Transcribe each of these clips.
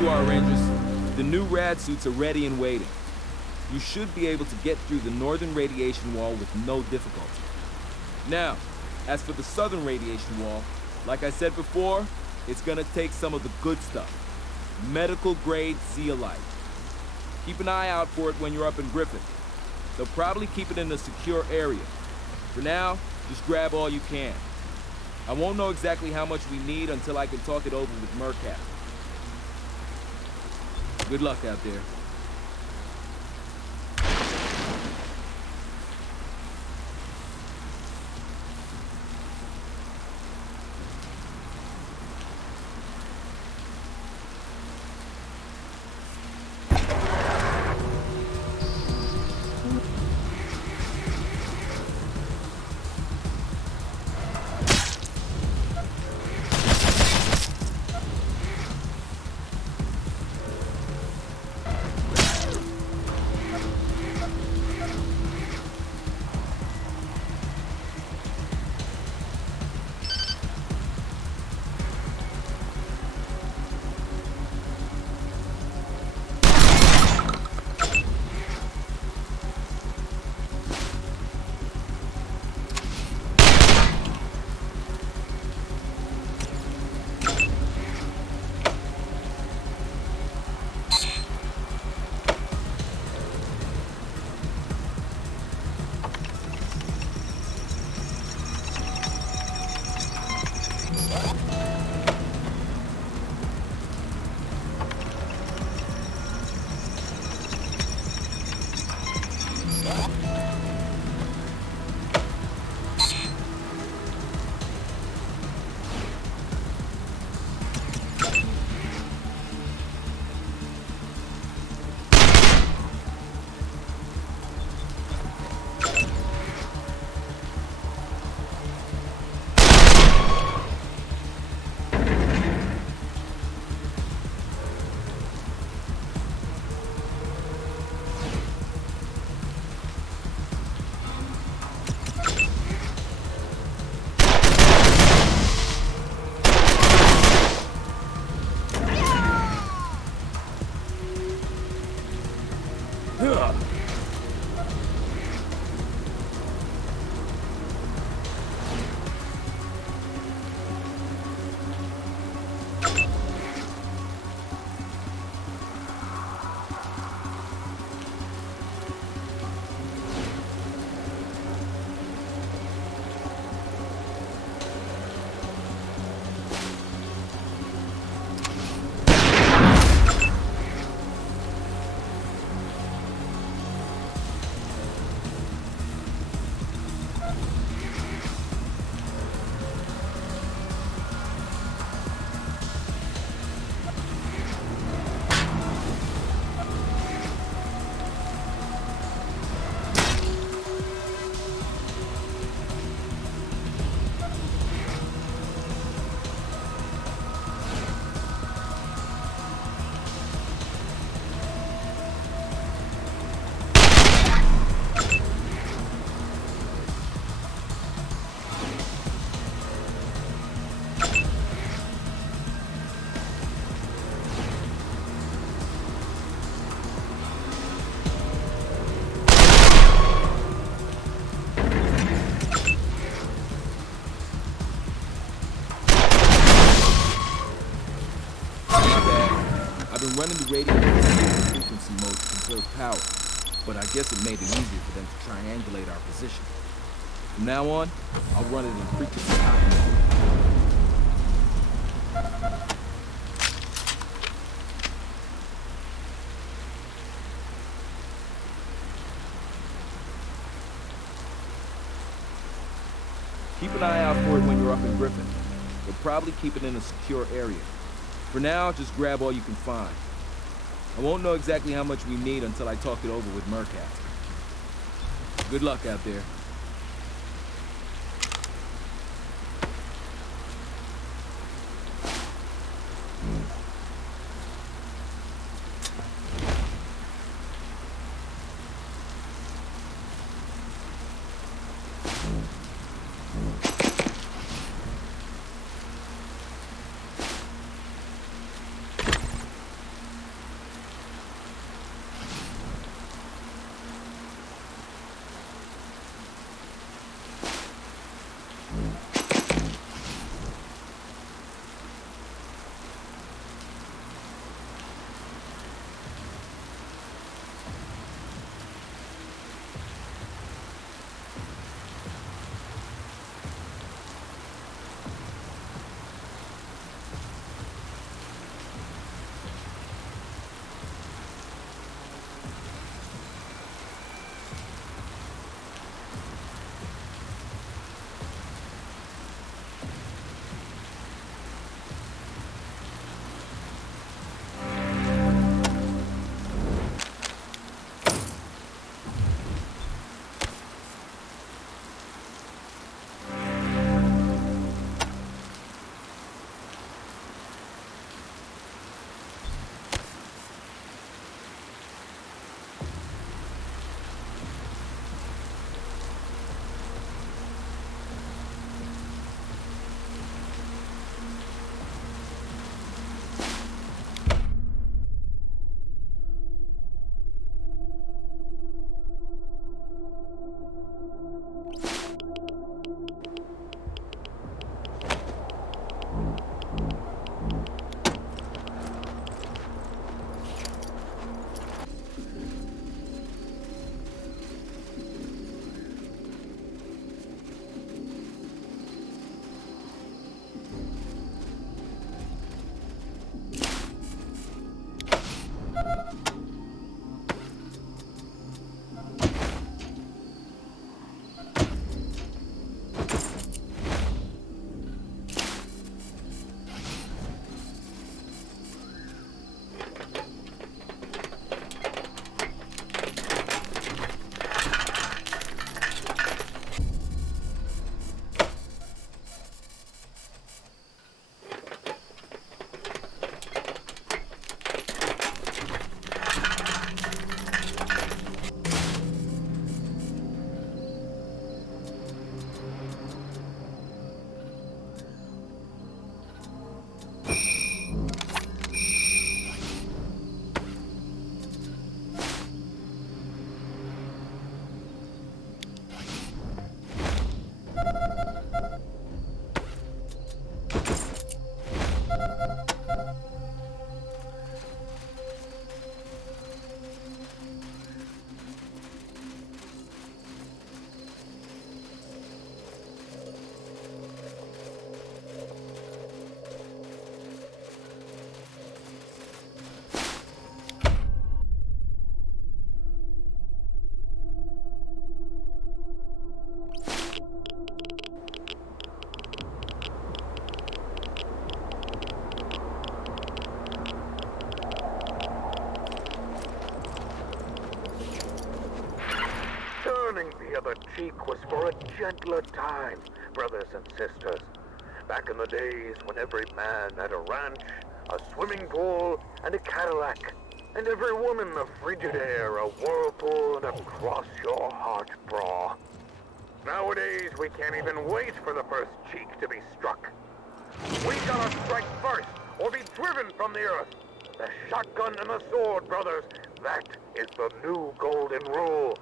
you are, Rangers. The new rad suits are ready and waiting. You should be able to get through the northern radiation wall with no difficulty. Now, as for the southern radiation wall, like I said before, it's gonna take some of the good stuff. Medical-grade zeolite. Keep an eye out for it when you're up in Griffin. They'll probably keep it in a secure area. For now, just grab all you can. I won't know exactly how much we need until I can talk it over with Mercat. Good luck out there. Running the radio in frequency mode to conserve power, but I guess it made it easier for them to triangulate our position. From now on, I'll run it in frequency high mode. Keep an eye out for it when you're up in Griffin. They'll probably keep it in a secure area. For now, just grab all you can find. I won't know exactly how much we need until I talk it over with Mercat. Good luck out there. the other cheek was for a gentler time, brothers and sisters. Back in the days when every man had a ranch, a swimming pool, and a Cadillac, and every woman a Frigidaire, a whirlpool, and a cross-your-heart bra. Nowadays, we can't even wait for the first cheek to be struck. We gotta strike first, or be driven from the earth. The shotgun and the sword, brothers, that is the new golden rule.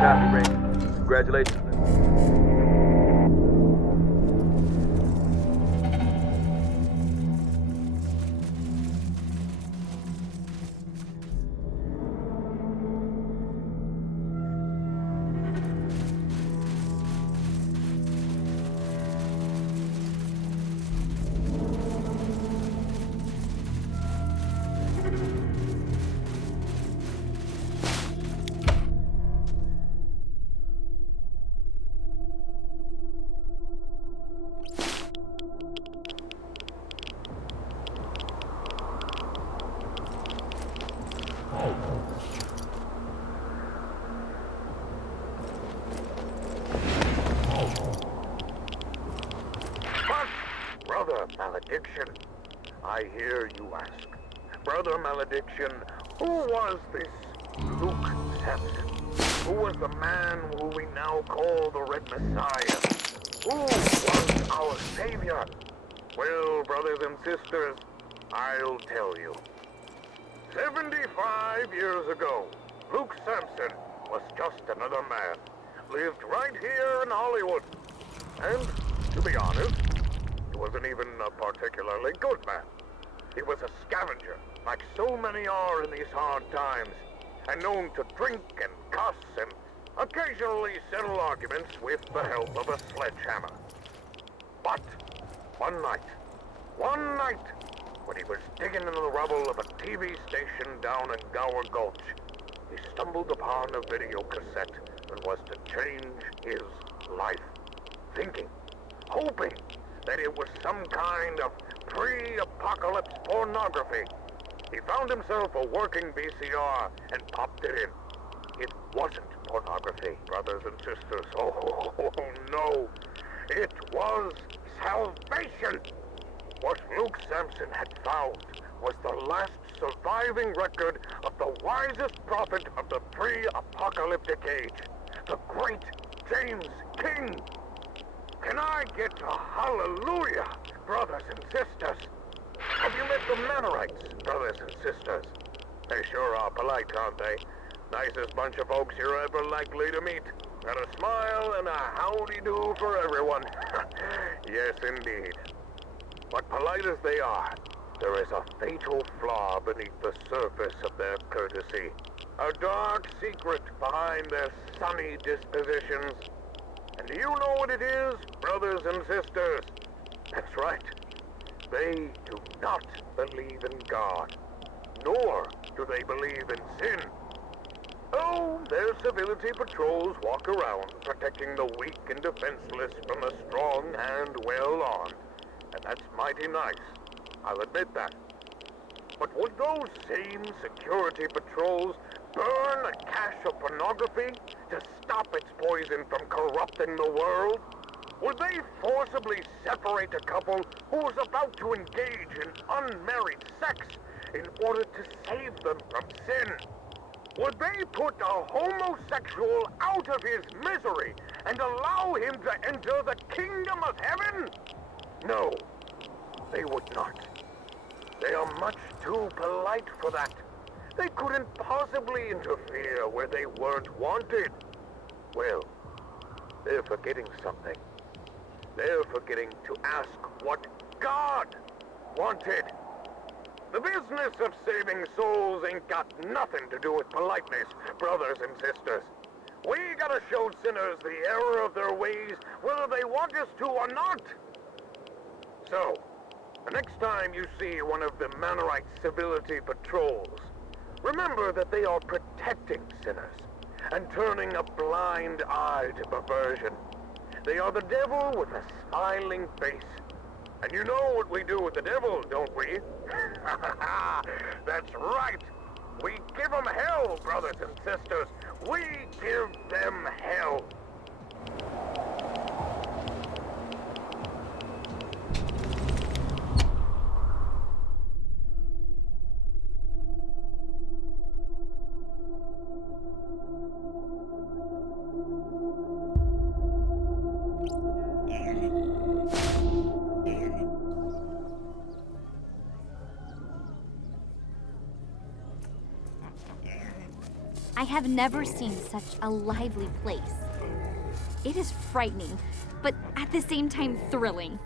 Copy, Ray. Congratulations. Brother Malediction, I hear you ask. Brother Malediction, who was this Luke Sampson? Who was the man who we now call the Red Messiah? Who was our Savior? Well, brothers and sisters, I'll tell you. 75 years ago, Luke Sampson was just another man. Lived right here in Hollywood. And, to be honest, he wasn't even a particularly good man. He was a scavenger, like so many are in these hard times, and known to drink and cuss and occasionally settle arguments with the help of a sledgehammer. But one night, when he was digging in the rubble of a TV station down in Gower Gulch, he stumbled upon a video cassette that was to change his life. Thinking, hoping that it was some kind of pre-apocalypse pornography. He found himself a working VCR and popped it in. It wasn't pornography, brothers and sisters. Oh, no. It was salvation. What Luke Sampson had found was the last surviving record of the wisest prophet of the pre-apocalyptic age, the great James King. Can I get a hallelujah, brothers and sisters? Have you met the Mennonites, brothers and sisters? They sure are polite, aren't they? Nicest bunch of folks you're ever likely to meet. And a smile and a howdy-do for everyone. Yes, indeed. But polite as they are, there is a fatal flaw beneath the surface of their courtesy. A dark secret behind their sunny dispositions. And do you know what it is, brothers and sisters? That's right. They do not believe in God, nor do they believe in sin. Oh, their civility patrols walk around, protecting the weak and defenseless from the strong and well-armed. And that's mighty nice, I'll admit that. But would those same security patrols burn a cache of pornography to stop its poison from corrupting the world? Would they forcibly separate a couple who was about to engage in unmarried sex in order to save them from sin? Would they put a homosexual out of his misery and allow him to enter the kingdom of heaven? No, they would not. They are much too polite for that. They couldn't possibly interfere where they weren't wanted. Well, they're forgetting something. They're forgetting to ask what God wanted. The business of saving souls ain't got nothing to do with politeness, brothers and sisters. We gotta show sinners the error of their ways, whether they want us to or not. So, the next time you see one of the Mannerite civility patrols, remember that they are protecting sinners and turning a blind eye to perversion. They are the devil with a smiling face. And you know what we do with the devil, don't we? That's right. We give them hell, brothers and sisters. We give them hell. I have never seen such a lively place. It is frightening, but at the same time thrilling.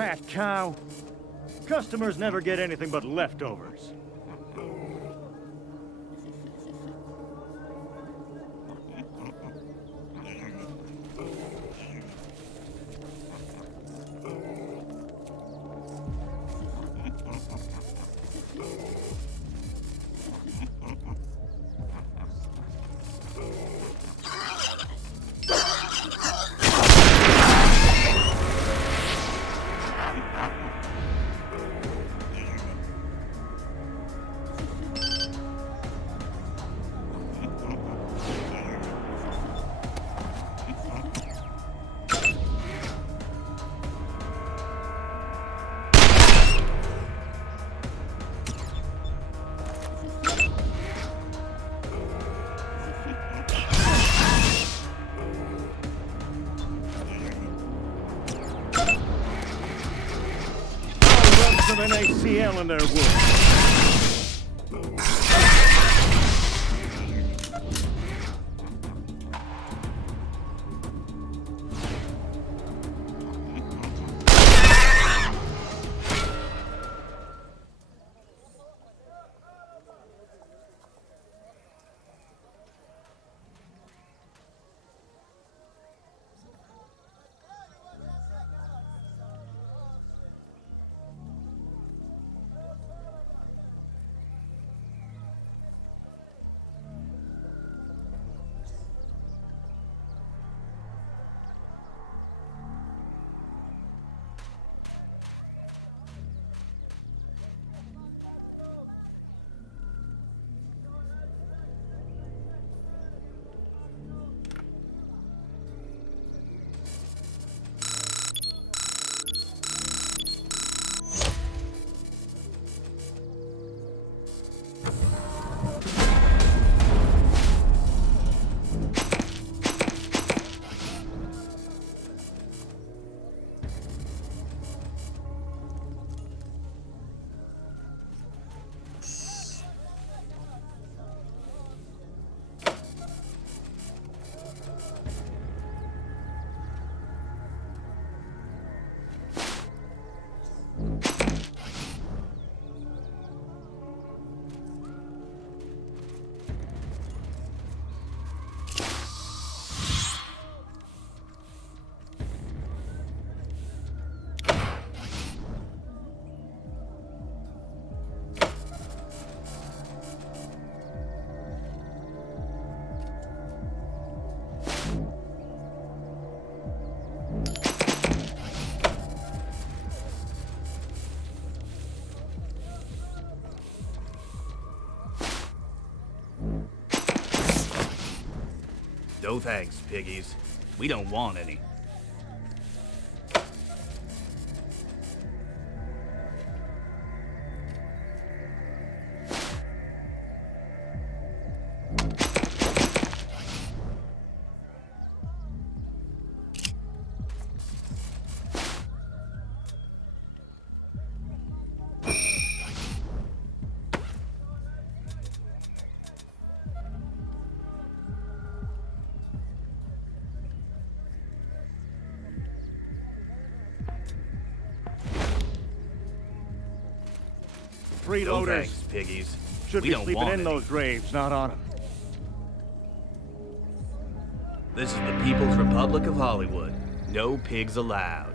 fat cow. Customers never get anything but leftovers. An ACL in their wood. No thanks, piggies. We don't want any. Freeloaders. No thanks, piggies. Should we be don't sleeping want in any. those graves, not on them. This is the People's Republic of Hollywood. No pigs allowed.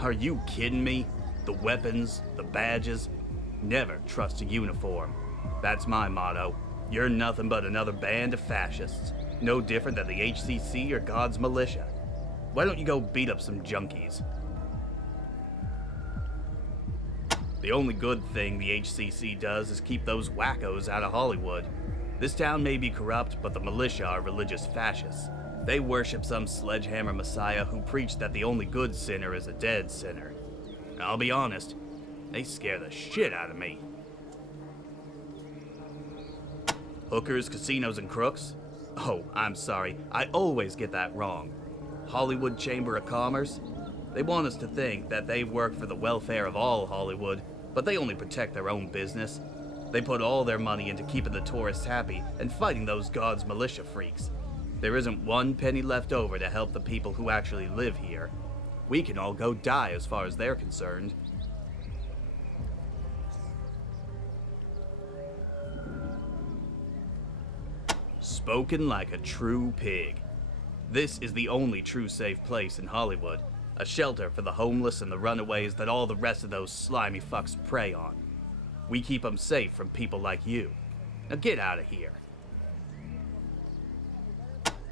Are you kidding me? The weapons, the badges. Never trust a uniform. That's my motto. You're nothing but another band of fascists. No different than the HCC or God's militia. Why don't you go beat up some junkies? The only good thing the HCC does is keep those wackos out of Hollywood. This town may be corrupt, but the militia are religious fascists. They worship some sledgehammer messiah who preached that the only good sinner is a dead sinner. I'll be honest, they scare the shit out of me. Hookers, casinos, and crooks? Oh, I'm sorry, I always get that wrong. Hollywood Chamber of Commerce? They want us to think that they work for the welfare of all Hollywood, but they only protect their own business. They put all their money into keeping the tourists happy and fighting those God's militia freaks. There isn't one penny left over to help the people who actually live here. We can all go die as far as they're concerned. Spoken like a true pig. This is the only true safe place in Hollywood. A shelter for the homeless and the runaways that all the rest of those slimy fucks prey on. We keep them safe from people like you. Now get out of here.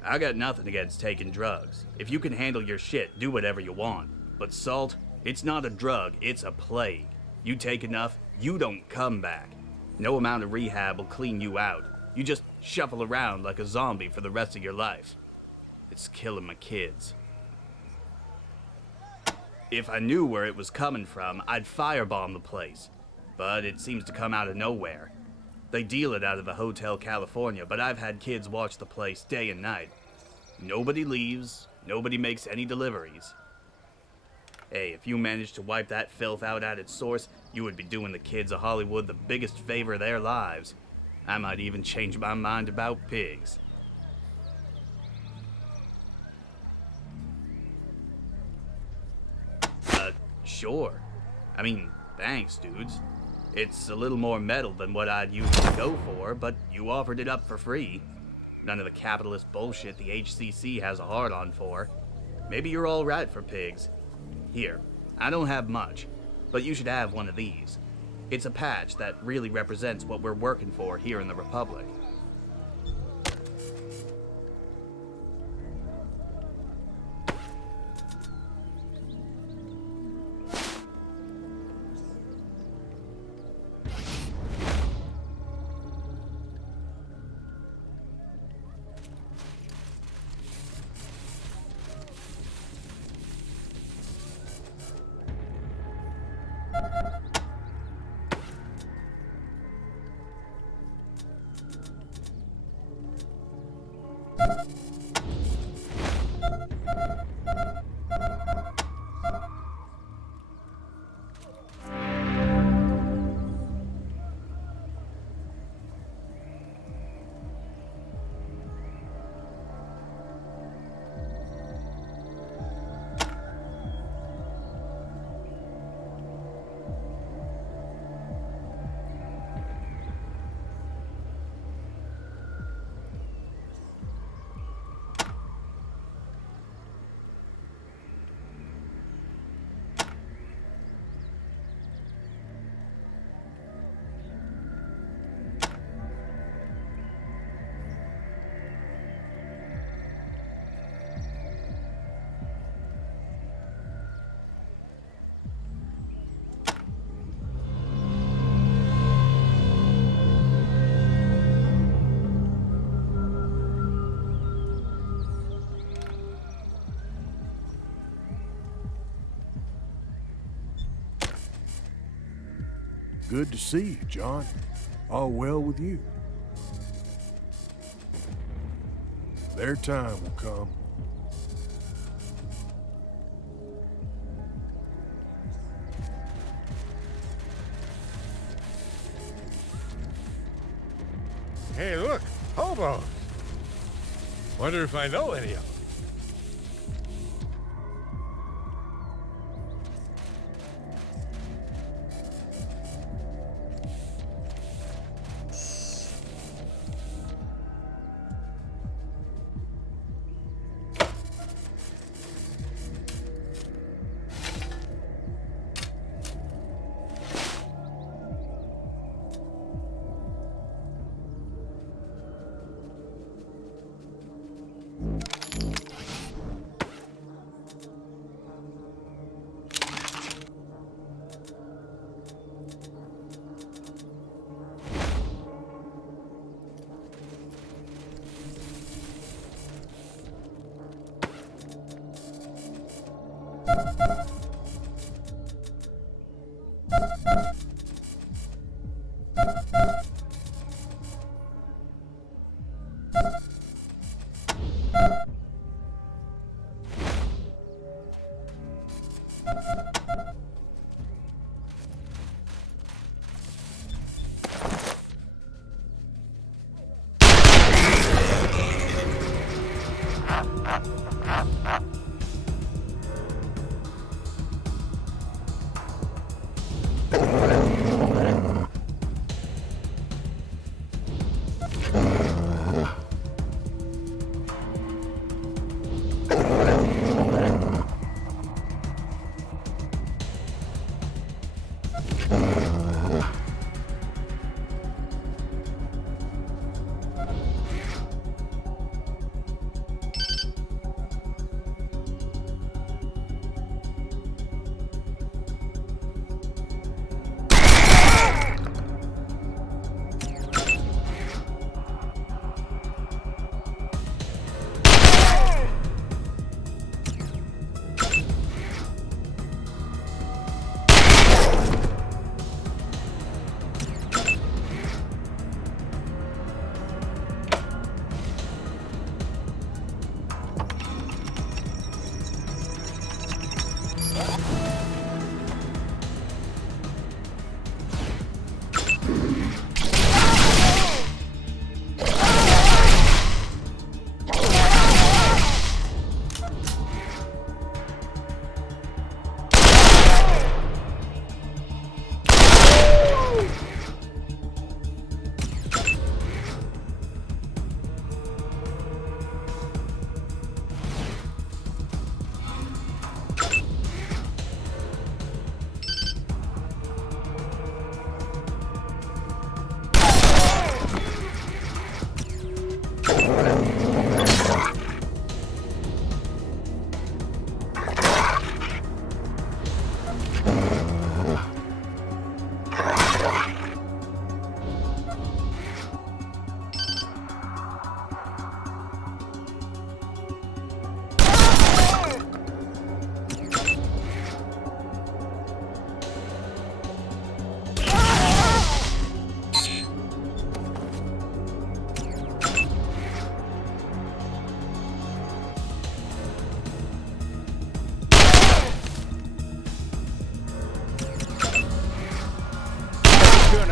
I got nothing against taking drugs. If you can handle your shit, do whatever you want. But salt, it's not a drug, it's a plague. You take enough, you don't come back. No amount of rehab will clean you out. You just shuffle around like a zombie for the rest of your life. It's killing my kids. If I knew where it was coming from, I'd firebomb the place. But it seems to come out of nowhere. They deal it out of the Hotel California, but I've had kids watch the place day and night. Nobody leaves, nobody makes any deliveries. Hey, if you managed to wipe that filth out at its source, you would be doing the kids of Hollywood the biggest favor of their lives. I might even change my mind about pigs. Sure. I mean, thanks, dudes. It's a little more metal than what I'd usually go for, but you offered it up for free. None of the capitalist bullshit the HCC has a hard-on for. Maybe you're all right for pigs. Here, I don't have much, but you should have one of these. It's a patch that really represents what we're working for here in the Republic. Good to see you, John. All well with you? Their time will come. Hey, look, hobos. Wonder if I know any of them.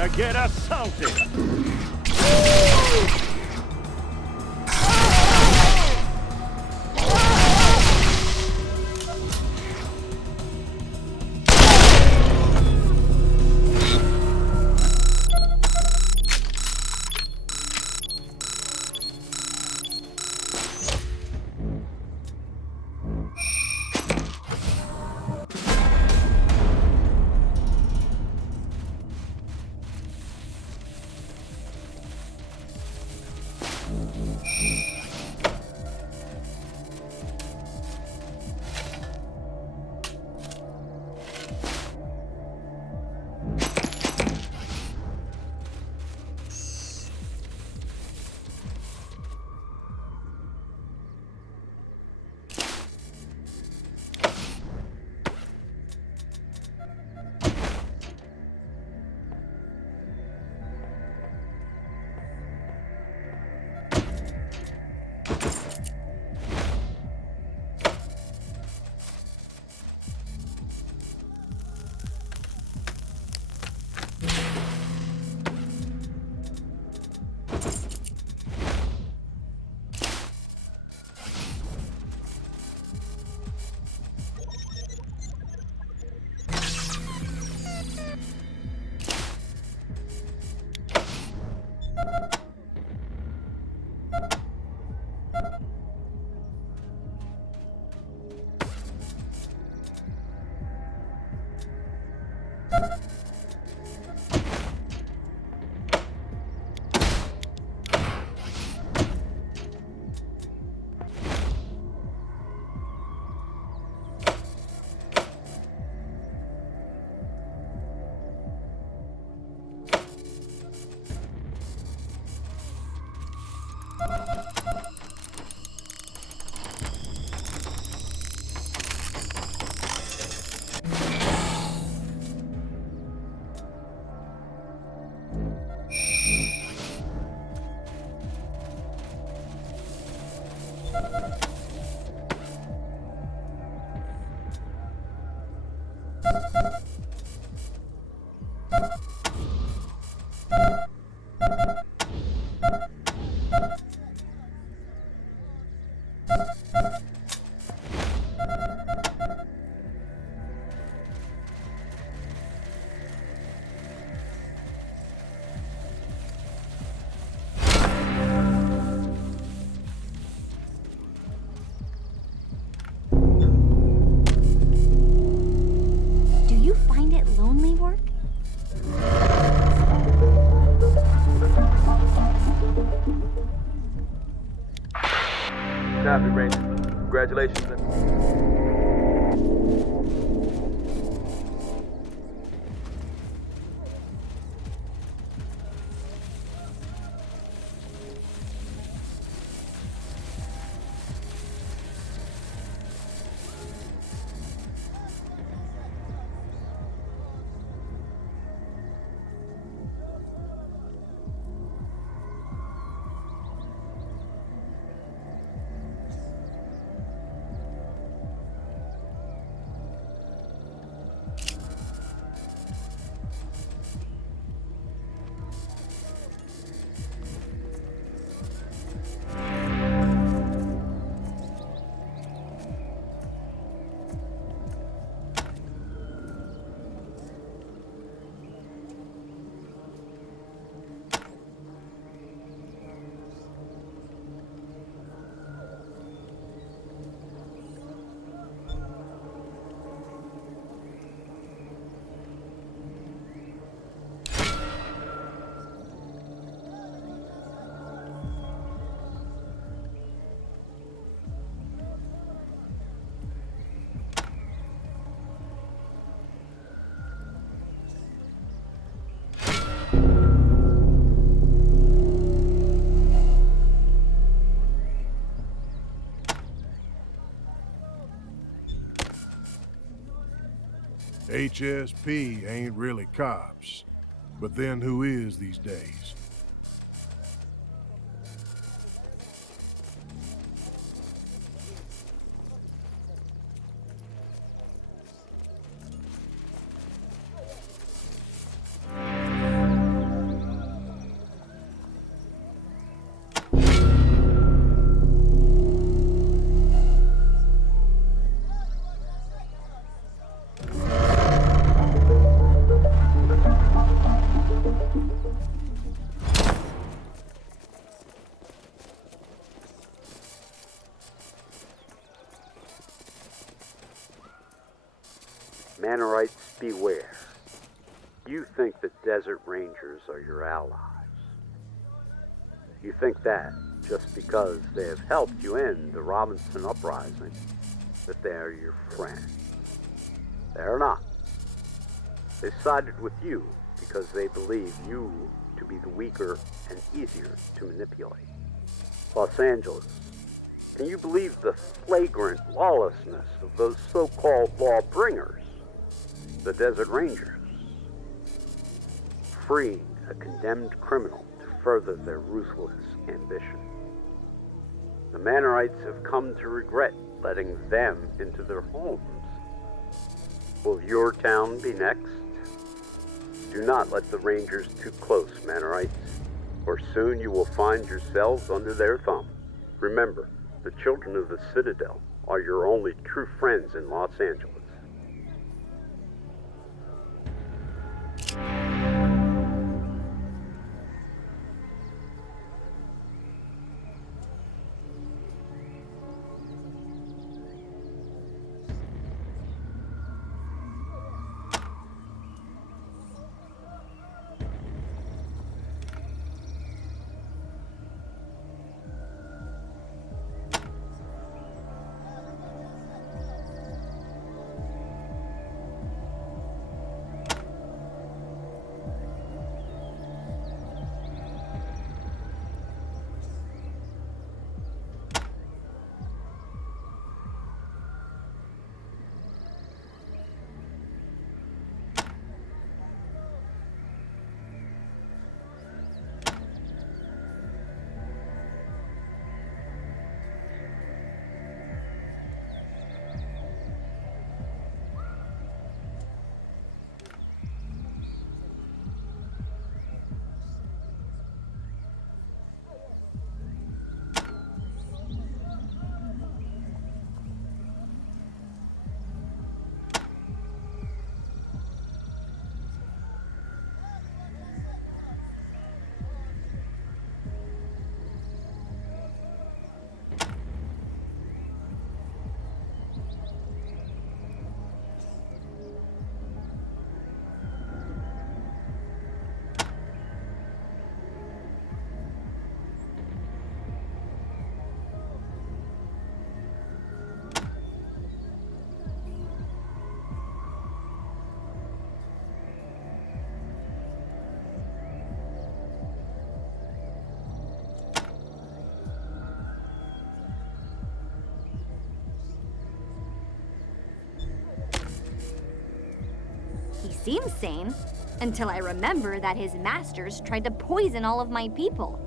gonna get assaulted! Copy, Ranger. Congratulations. HSP ain't really cops, but then who is these days? Mannerites, beware. You think the Desert Rangers are your allies. You think that, just because they have helped you end the Robinson Uprising, that they are your friends. They are not. They sided with you because they believe you to be the weaker and easier to manipulate. Los Angeles, can you believe the flagrant lawlessness of those so-called law bringers, the Desert Rangers? Freeing a condemned criminal to further their ruthless ambition. The Mannerites have come to regret letting them into their homes. Will your town be next? Do not let the Rangers too close, Mannerites, or soon you will find yourselves under their thumb. Remember, the children of the Citadel are your only true friends in Los Angeles. He seems sane, until I remember that his masters tried to poison all of my people.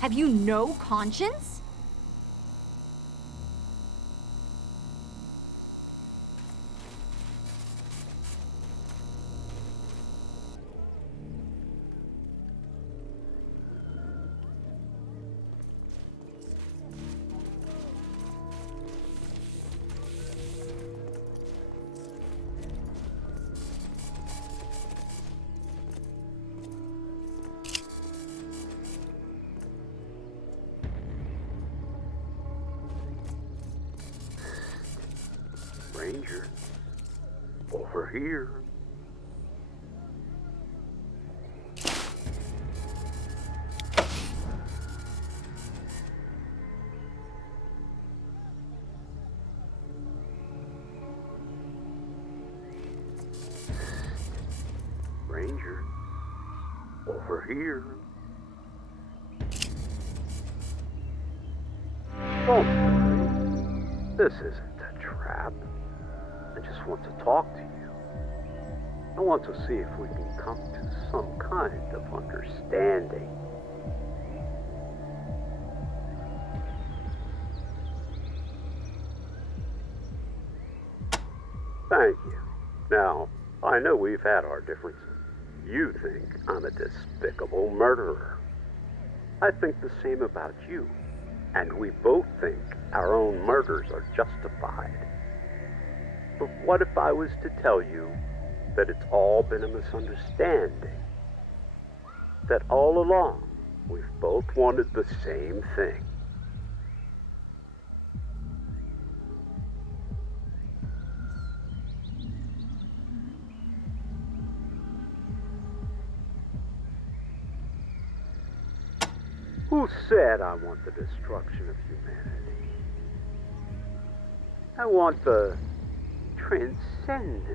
Have you no conscience? Ranger, over here. Ranger, over here. Don't worry. This isn't a trap. I just want to talk to you. I want to see if we can come to some kind of understanding. Thank you. Now, I know we've had our differences. You think I'm a despicable murderer. I think the same about you. And we both think our own murders are justified. But what if I was to tell you that it's all been a misunderstanding? That all along, we've both wanted the same thing. Who said I want the destruction of humanity? I want the transcendence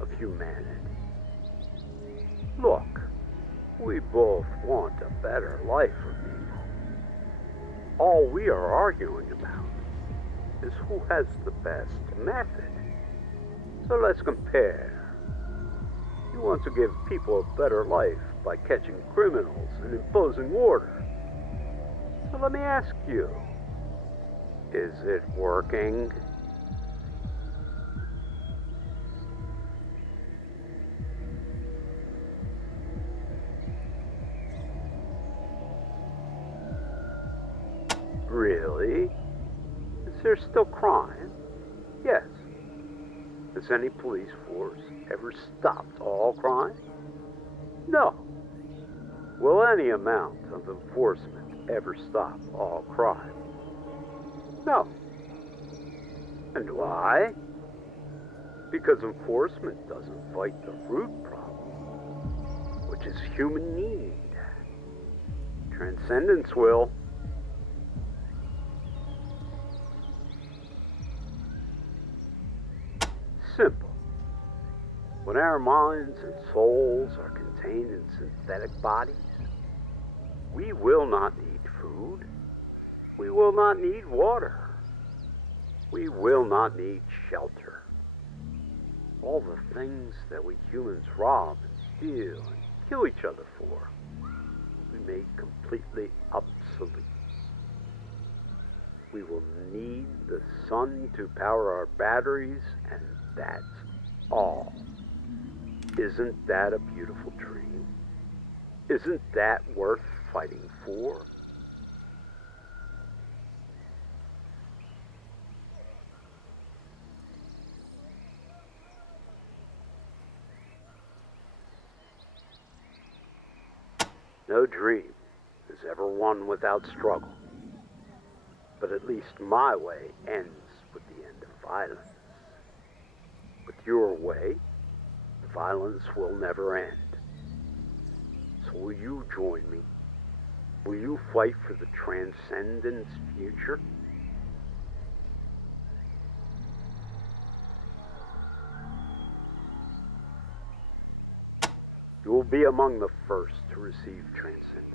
of humanity. Look, we both want a better life for people. All we are arguing about is who has the best method. So let's compare. You want to give people a better life by catching criminals and imposing order. So let me ask you, is it working? Really? Is there still crime? Yes. Has any police force ever stopped all crime? No. Will any amount of enforcement ever stop all crime? No. And why? Because enforcement doesn't fight the root problem, which is human need. Transcendence will. Simple. When our minds and souls are contained in synthetic bodies, we will not need food. We will not need water. We will not need shelter. All the things that we humans rob and steal and kill each other for will be made completely obsolete. We will need the sun to power our batteries, and that's all. Isn't that a beautiful dream? Isn't that worth fighting for? No dream is ever won without struggle. But at least my way ends with the end of violence. With your way, the violence will never end. So will you join me? Will you fight for the transcendence future? You will be among the first to receive transcendence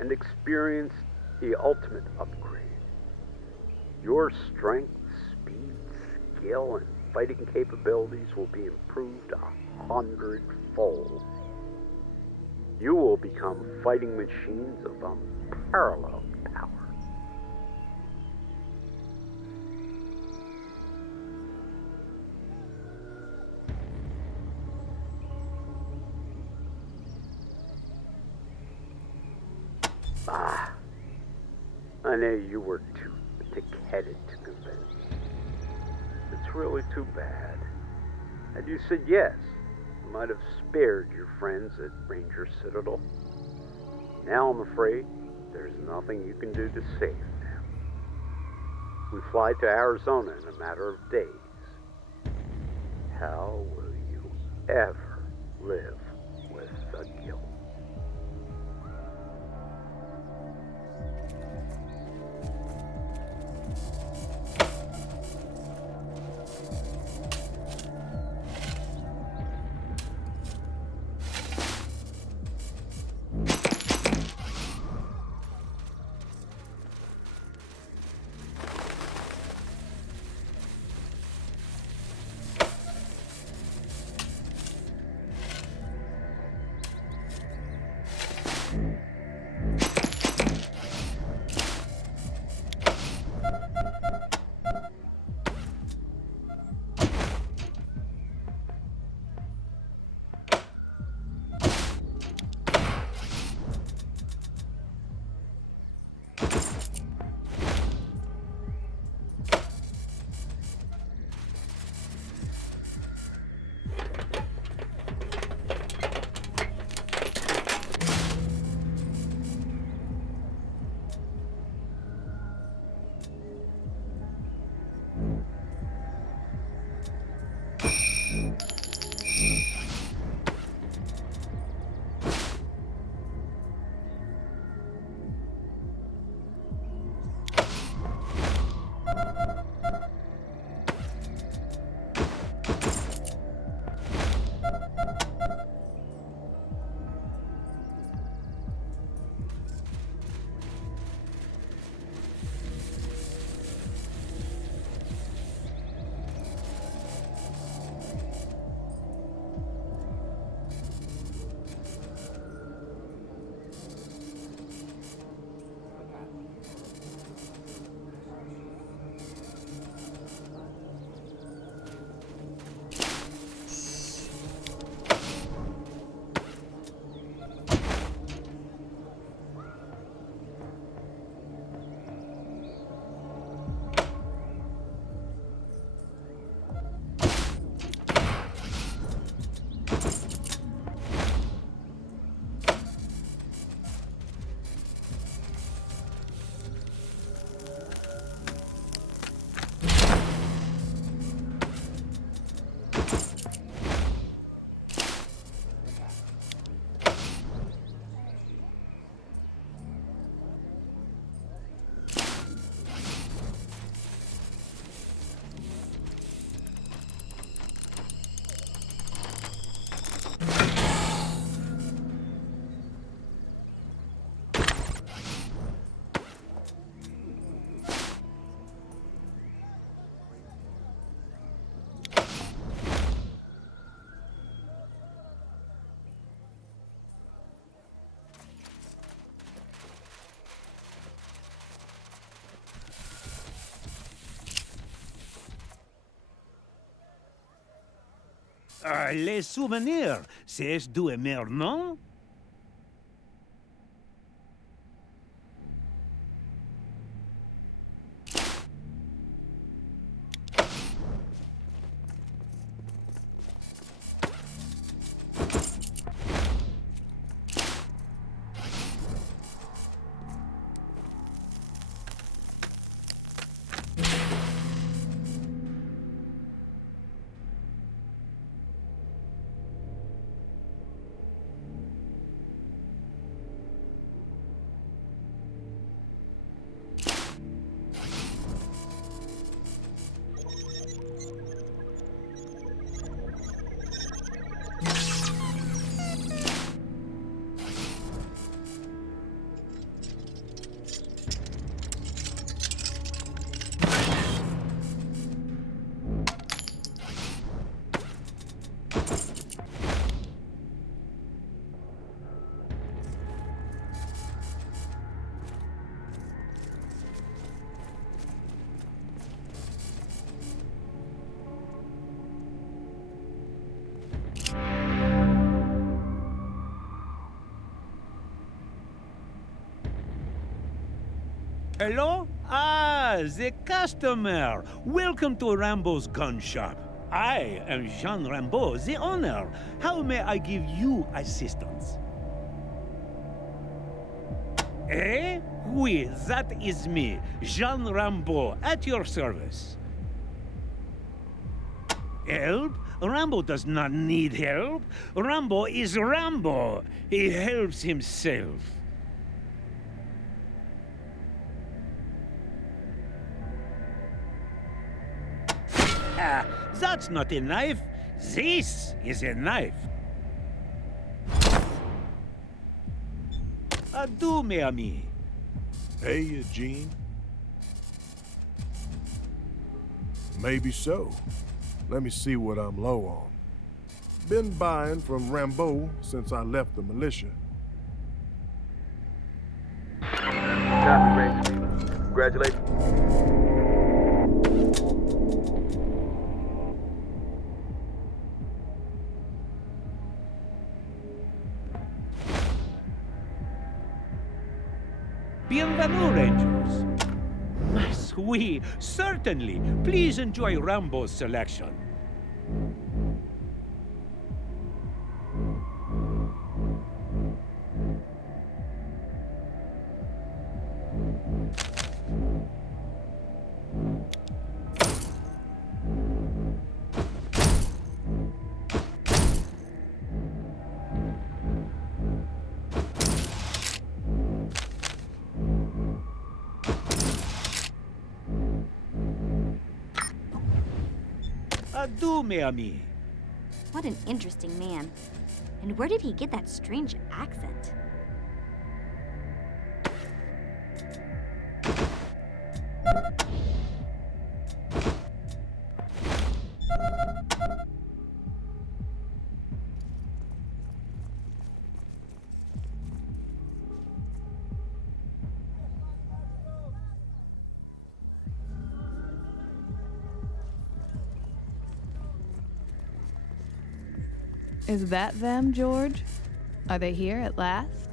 and experience the ultimate upgrade. Your strength, speed, skill, and fighting capabilities will be improved 100-fold. You will become fighting machines of unparalleled power. I knew you were too thick-headed to convince. It's really too bad. Had you said yes, you might have spared your friends at Ranger Citadel. Now I'm afraid there's nothing you can do to save them. We fly to Arizona in a matter of days. How will you ever live with the guilt? Les souvenirs, c'est du aimer, non? Hello? Ah, the customer. Welcome to Rambo's gun shop. I am Jean Rambo, the owner. How may I give you assistance? Eh? Oui, that is me, Jean Rambo, at your service. Help? Rambo does not need help. Rambo is Rambo. He helps himself. Ah, that's not a knife. This is a knife. Adieu, mes amis. Hey, Eugene. Maybe so. Let me see what I'm low on. Been buying from Rambo since I left the militia. Copy, Ranger. Congratulations. Bienvenue, Rangers. Mas oui, certainly. Please enjoy Rambo's selection. Adieu, mes amis. What an interesting man. And where did he get that strange accent? Is that them, George? Are they here at last?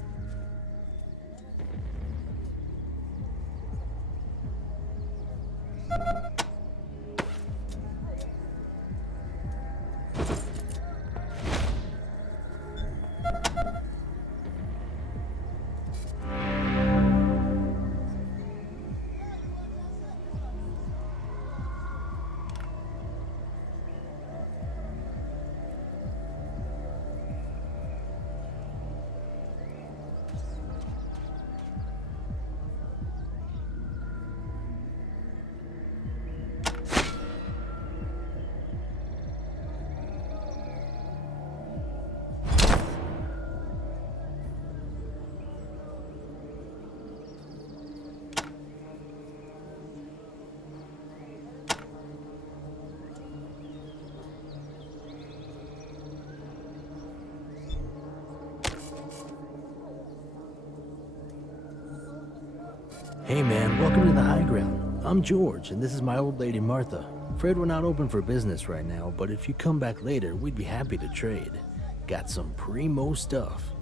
Hey man, welcome to the high ground. I'm George, and this is my old lady Martha. Afraid we're not open for business right now, but if you come back later, we'd be happy to trade. Got some primo stuff.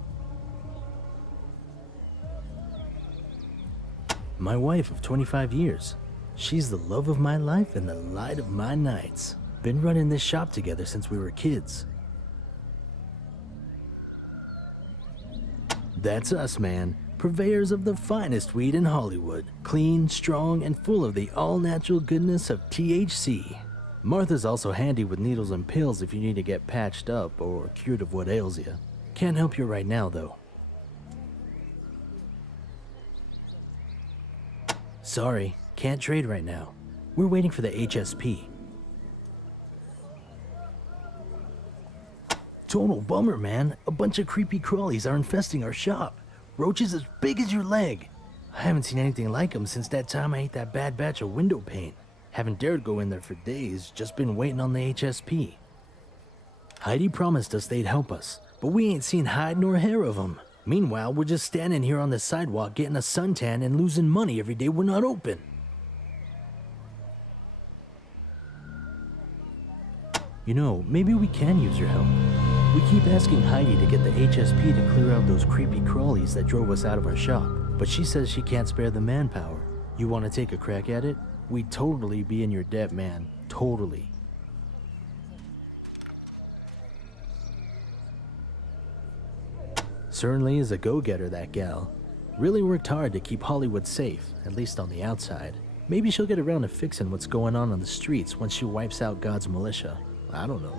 My wife of 25 years. She's the love of my life and the light of my nights. Been running this shop together since we were kids. That's us, man. Purveyors of the finest weed in Hollywood. Clean, strong, and full of the all-natural goodness of THC. Martha's also handy with needles and pills if you need to get patched up or cured of what ails you. Can't help you right now, though. Sorry, can't trade right now. We're waiting for the HSP. Total bummer, man. A bunch of creepy crawlies are infesting our shop. Roaches as big as your leg. I haven't seen anything like them since that time I ate that bad batch of window paint. Haven't dared go in there for days, just been waiting on the HSP. Heidi promised us they'd help us, but we ain't seen hide nor hair of them. Meanwhile, we're just standing here on the sidewalk getting a suntan and losing money every day we're not open. You know, maybe we can use your help. We keep asking Heidi to get the HSP to clear out those creepy crawlies that drove us out of our shop, but she says she can't spare the manpower. You want to take a crack at it? We'd totally be in your debt, man. Totally. Certainly is a go-getter, that gal. Really worked hard to keep Hollywood safe, at least on the outside. Maybe she'll get around to fixing what's going on the streets once she wipes out God's militia. I don't know.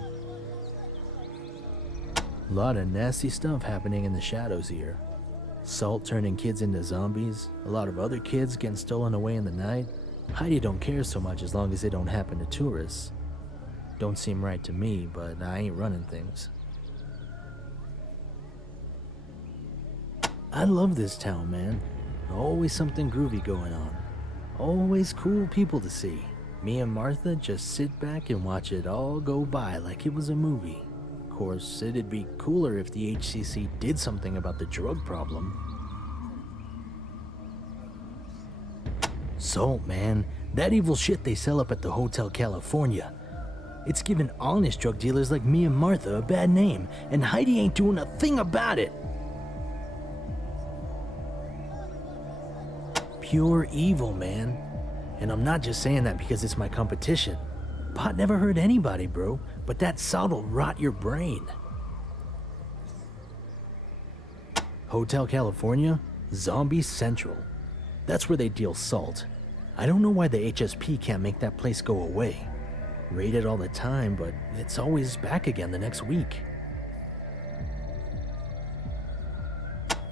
A lot of nasty stuff happening in the shadows here. Salt turning kids into zombies, a lot of other kids getting stolen away in the night. Heidi don't care so much as long as they don't happen to tourists. Don't seem right to me, but I ain't running things. I love this town, man. Always something groovy going on. Always cool people to see. Me and Martha just sit back and watch it all go by like it was a movie. Of course, it'd be cooler if the HCC did something about the drug problem. Salt, man. That evil shit they sell up at the Hotel California. It's giving honest drug dealers like me and Martha a bad name, and Heidi ain't doing a thing about it. Pure evil, man. And I'm not just saying that because it's my competition. Pot never hurt anybody, bro, but that salt'll rot your brain. Hotel California? Zombie Central. That's where they deal salt. I don't know why the HSP can't make that place go away. Raided all the time, but it's always back again the next week.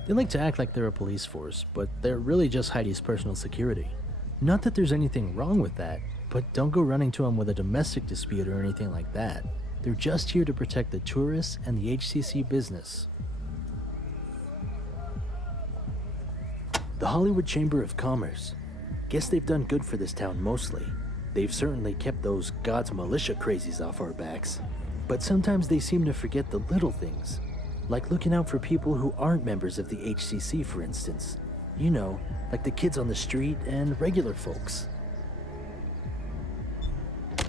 They like to act like they're a police force, but they're really just Heidi's personal security. Not that there's anything wrong with that, but don't go running to them with a domestic dispute or anything like that. They're just here to protect the tourists and the HCC business. The Hollywood Chamber of Commerce. Guess they've done good for this town mostly. They've certainly kept those God's militia crazies off our backs. But sometimes they seem to forget the little things. Like looking out for people who aren't members of the HCC, for instance. You know, like the kids on the street and regular folks.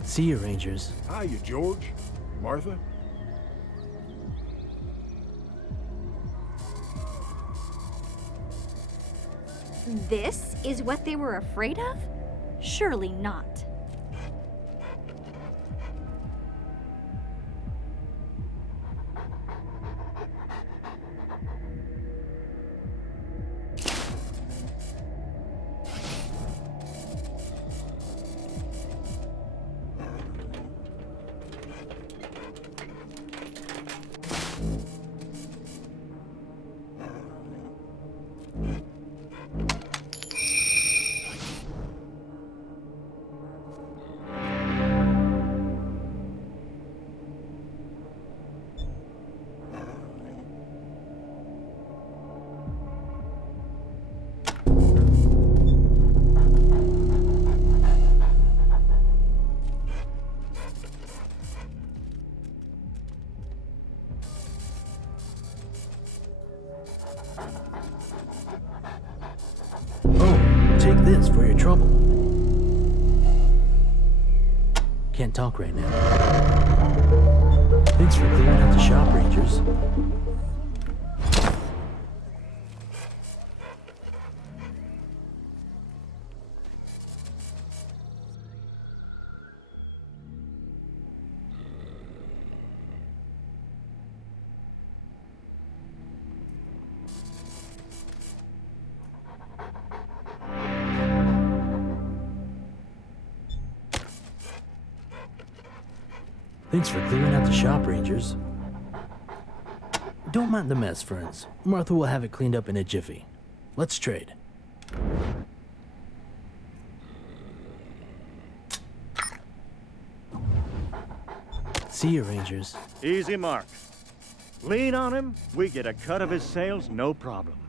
See you, Rangers. Hiya, George. Martha? This is what they were afraid of? Surely not. Take this for your trouble. Can't talk right now. Thanks for clearing out the shop, Rangers. Thanks for clearing out the shop, Rangers. Don't mind the mess, friends. Martha will have it cleaned up in a jiffy. Let's trade. See you, Rangers. Easy, Mark. Lean on him, we get a cut of his sales, no problem.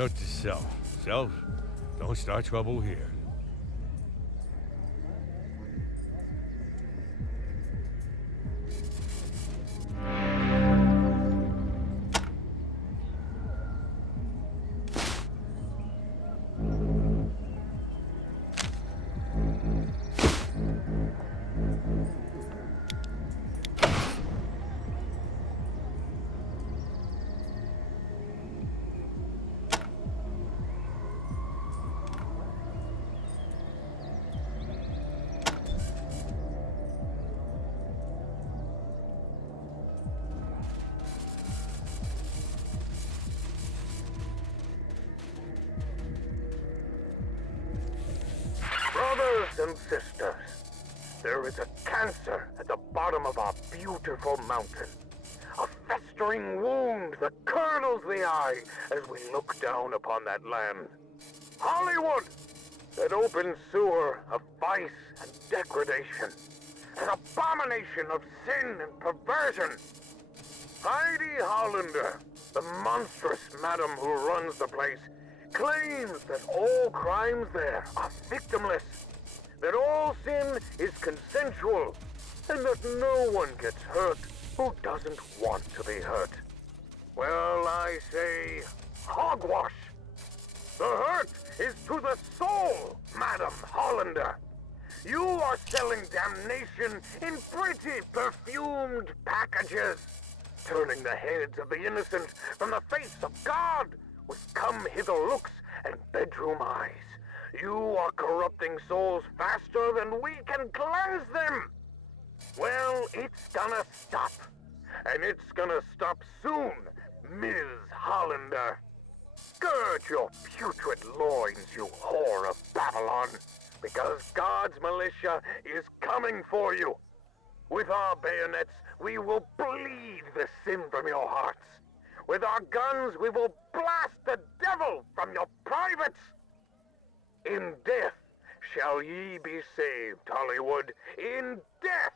Note to self. Self, don't start trouble here. Brothers and sisters, there is a cancer at the bottom of our beautiful mountain. A festering wound that curdles the eye as we look down upon that land. Hollywood, that open sewer of vice and degradation. An abomination of sin and perversion. Heidi Hollander, the monstrous madam who runs the place, claims that all crimes there are victimless, that all sin is consensual, and that no one gets hurt who doesn't want to be hurt. Well, I say, hogwash. The hurt is to the soul, Madam Hollander. You are selling damnation in pretty perfumed packages, turning the heads of the innocent from the face of God with come-hither looks and bedroom eyes. You are corrupting souls faster than we can cleanse them. Well, it's gonna stop. And it's gonna stop soon, Ms. Hollander. Gird your putrid loins, you whore of Babylon, because God's militia is coming for you. With our bayonets, we will bleed the sin from your hearts. With our guns, we will blast the devil from your privates. In death shall ye be saved, Hollywood. In death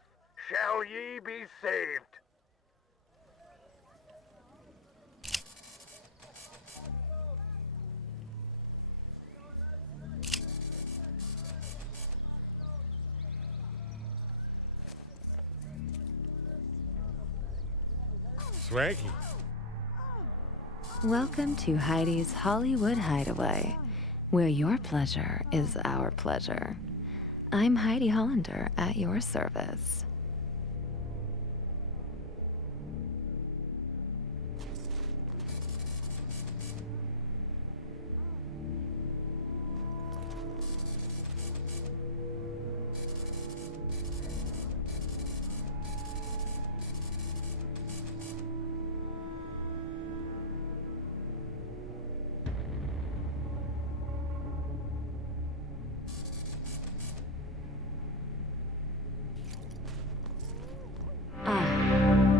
shall ye be saved. Swanky. Welcome to Heidi's Hollywood Hideaway, where your pleasure is our pleasure. I'm Heidi Hollander at your service.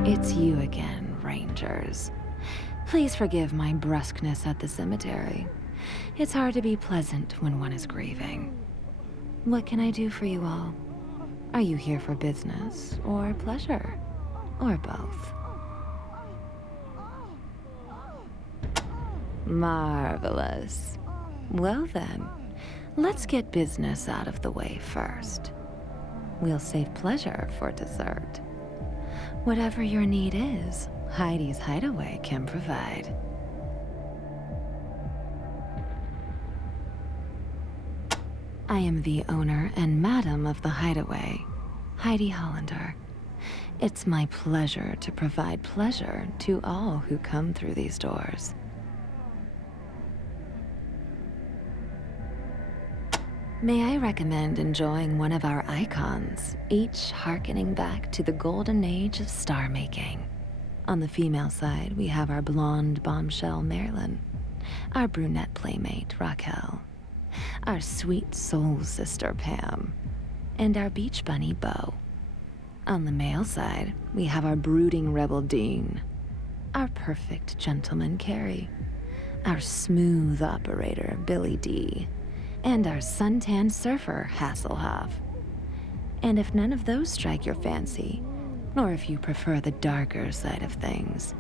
It's you again, rangers. Please forgive my brusqueness at the cemetery. It's hard to be pleasant when one is grieving. What can I do for you all? Are you here for business or pleasure? Or both? Marvelous. Well then, let's get business out of the way first. We'll save pleasure for dessert. Whatever your need is, Heidi's Hideaway can provide. I am the owner and madam of the Hideaway, Heidi Hollander. It's my pleasure to provide pleasure to all who come through these doors. May I recommend enjoying one of our icons, each hearkening back to the golden age of star-making. On the female side, we have our blonde bombshell Marilyn, our brunette playmate Raquel, our sweet soul sister Pam, and our beach bunny Beau. On the male side, we have our brooding rebel Dean, our perfect gentleman Carrie, our smooth operator Billy D, and our suntan surfer, Hasselhoff. And if none of those strike your fancy, or if you prefer the darker side of things,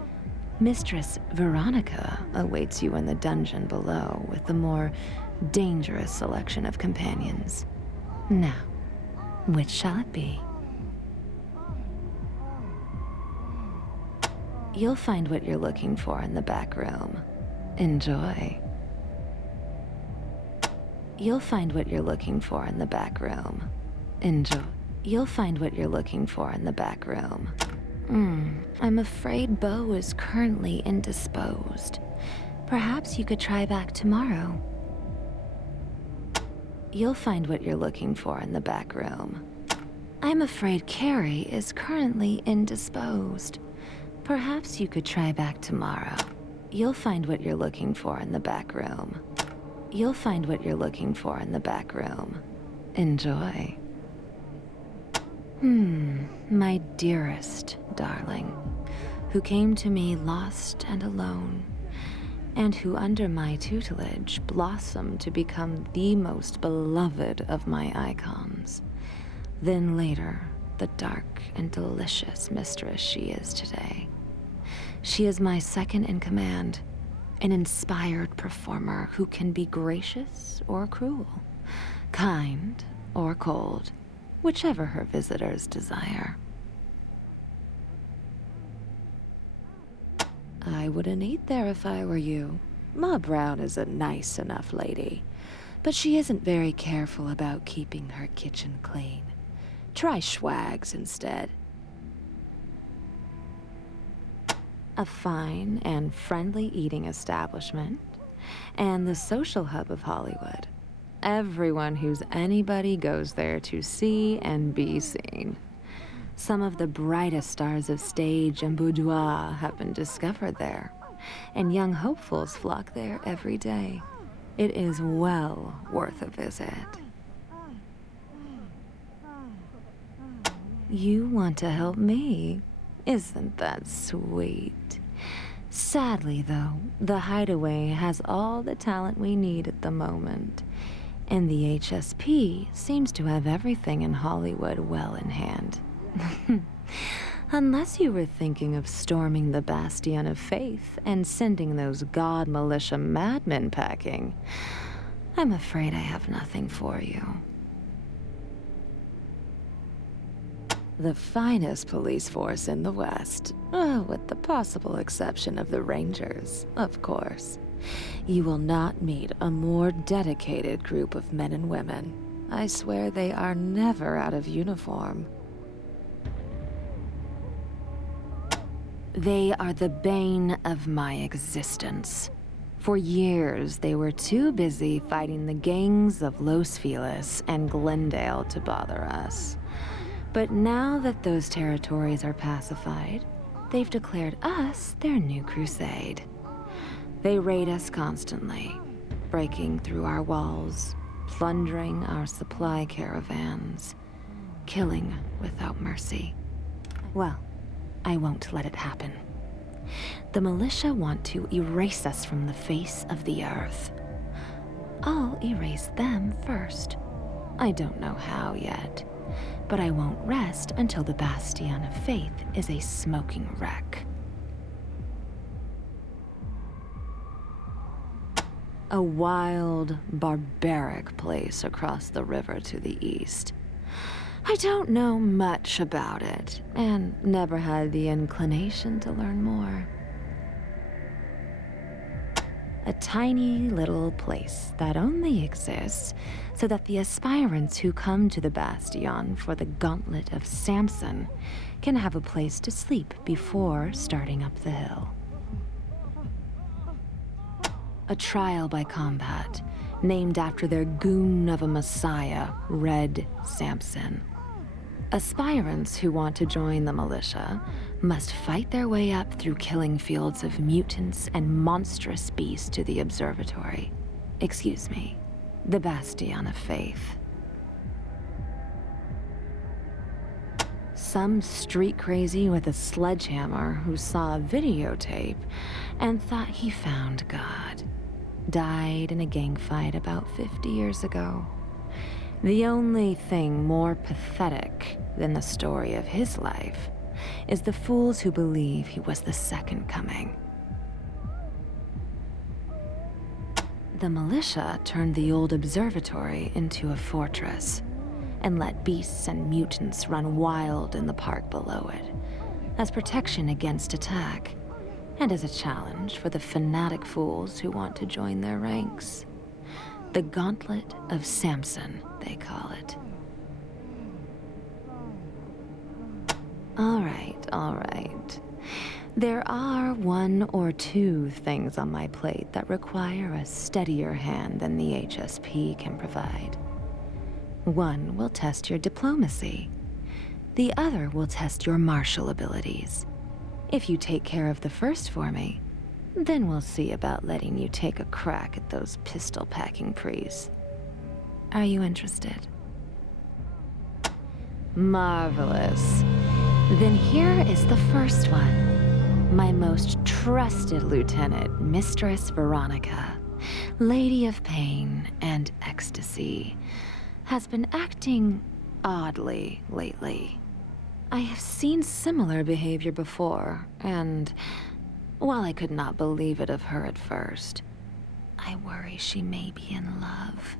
Mistress Veronica awaits you in the dungeon below with the more dangerous selection of companions. Now, which shall it be? You'll find what you're looking for in the back room. Enjoy. You'll find what you're looking for in the back room. Enjoy. You'll find what you're looking for in the back room. I'm afraid Beau is currently indisposed. Perhaps you could try back tomorrow. You'll find what you're looking for in the back room. I'm afraid Carrie is currently indisposed. Perhaps you could try back tomorrow. You'll find what you're looking for in the back room. You'll find what you're looking for in the back room. Enjoy. My dearest darling, who came to me lost and alone, and who under my tutelage blossomed to become the most beloved of my icons. Then later, the dark and delicious mistress she is today. She is my second in command, an inspired performer who can be gracious or cruel, kind or cold, whichever her visitors desire. I wouldn't eat there if I were you. Ma Brown is a nice enough lady, but she isn't very careful about keeping her kitchen clean. Try Schwag's instead. A fine and friendly eating establishment, and the social hub of Hollywood. Everyone who's anybody goes there to see and be seen. Some of the brightest stars of stage and boudoir have been discovered there, and young hopefuls flock there every day. It is well worth a visit. You want to help me? Isn't that sweet? Sadly, though, the Hideaway has all the talent we need at the moment, and the HSP seems to have everything in Hollywood well in hand. Unless you were thinking of storming the Bastion of Faith and sending those god militia madmen packing, I'm afraid I have nothing for you. The finest police force in the West, with the possible exception of the Rangers, of course. You will not meet a more dedicated group of men and women. I swear they are never out of uniform. They are the bane of my existence. For years, they were too busy fighting the gangs of Los Feliz and Glendale to bother us. But now that those territories are pacified, they've declared us their new crusade. They raid us constantly, breaking through our walls, plundering our supply caravans, killing without mercy. Well, I won't let it happen. The militia want to erase us from the face of the earth. I'll erase them first. I don't know how yet, but I won't rest until the Bastion of Faith is a smoking wreck. A wild, barbaric place across the river to the east. I don't know much about it, and never had the inclination to learn more. A tiny little place that only exists so that the aspirants who come to the Bastion for the Gauntlet of Samson can have a place to sleep before starting up the hill. A trial by combat, named after their goon of a messiah, Red Samson. Aspirants who want to join the militia must fight their way up through killing fields of mutants and monstrous beasts to the observatory. Excuse me, the Bastion of Faith. Some street crazy with a sledgehammer who saw a videotape and thought he found God died in a gang fight about 50 years ago. The only thing more pathetic than the story of his life is the fools who believe he was the second coming. The militia turned the old observatory into a fortress and let beasts and mutants run wild in the park below it, as protection against attack, and as a challenge for the fanatic fools who want to join their ranks. The Gauntlet of Samson, they call it. All right. There are one or two things on my plate that require a steadier hand than the HSP can provide. One will test your diplomacy. The other will test your martial abilities. If you take care of the first for me, then we'll see about letting you take a crack at those pistol-packing priests. Are you interested? Marvelous. Then here is the first one. My most trusted lieutenant, Mistress Veronica, Lady of Pain and Ecstasy, has been acting oddly lately. I have seen similar behavior before, and while I could not believe it of her at first, I worry she may be in love.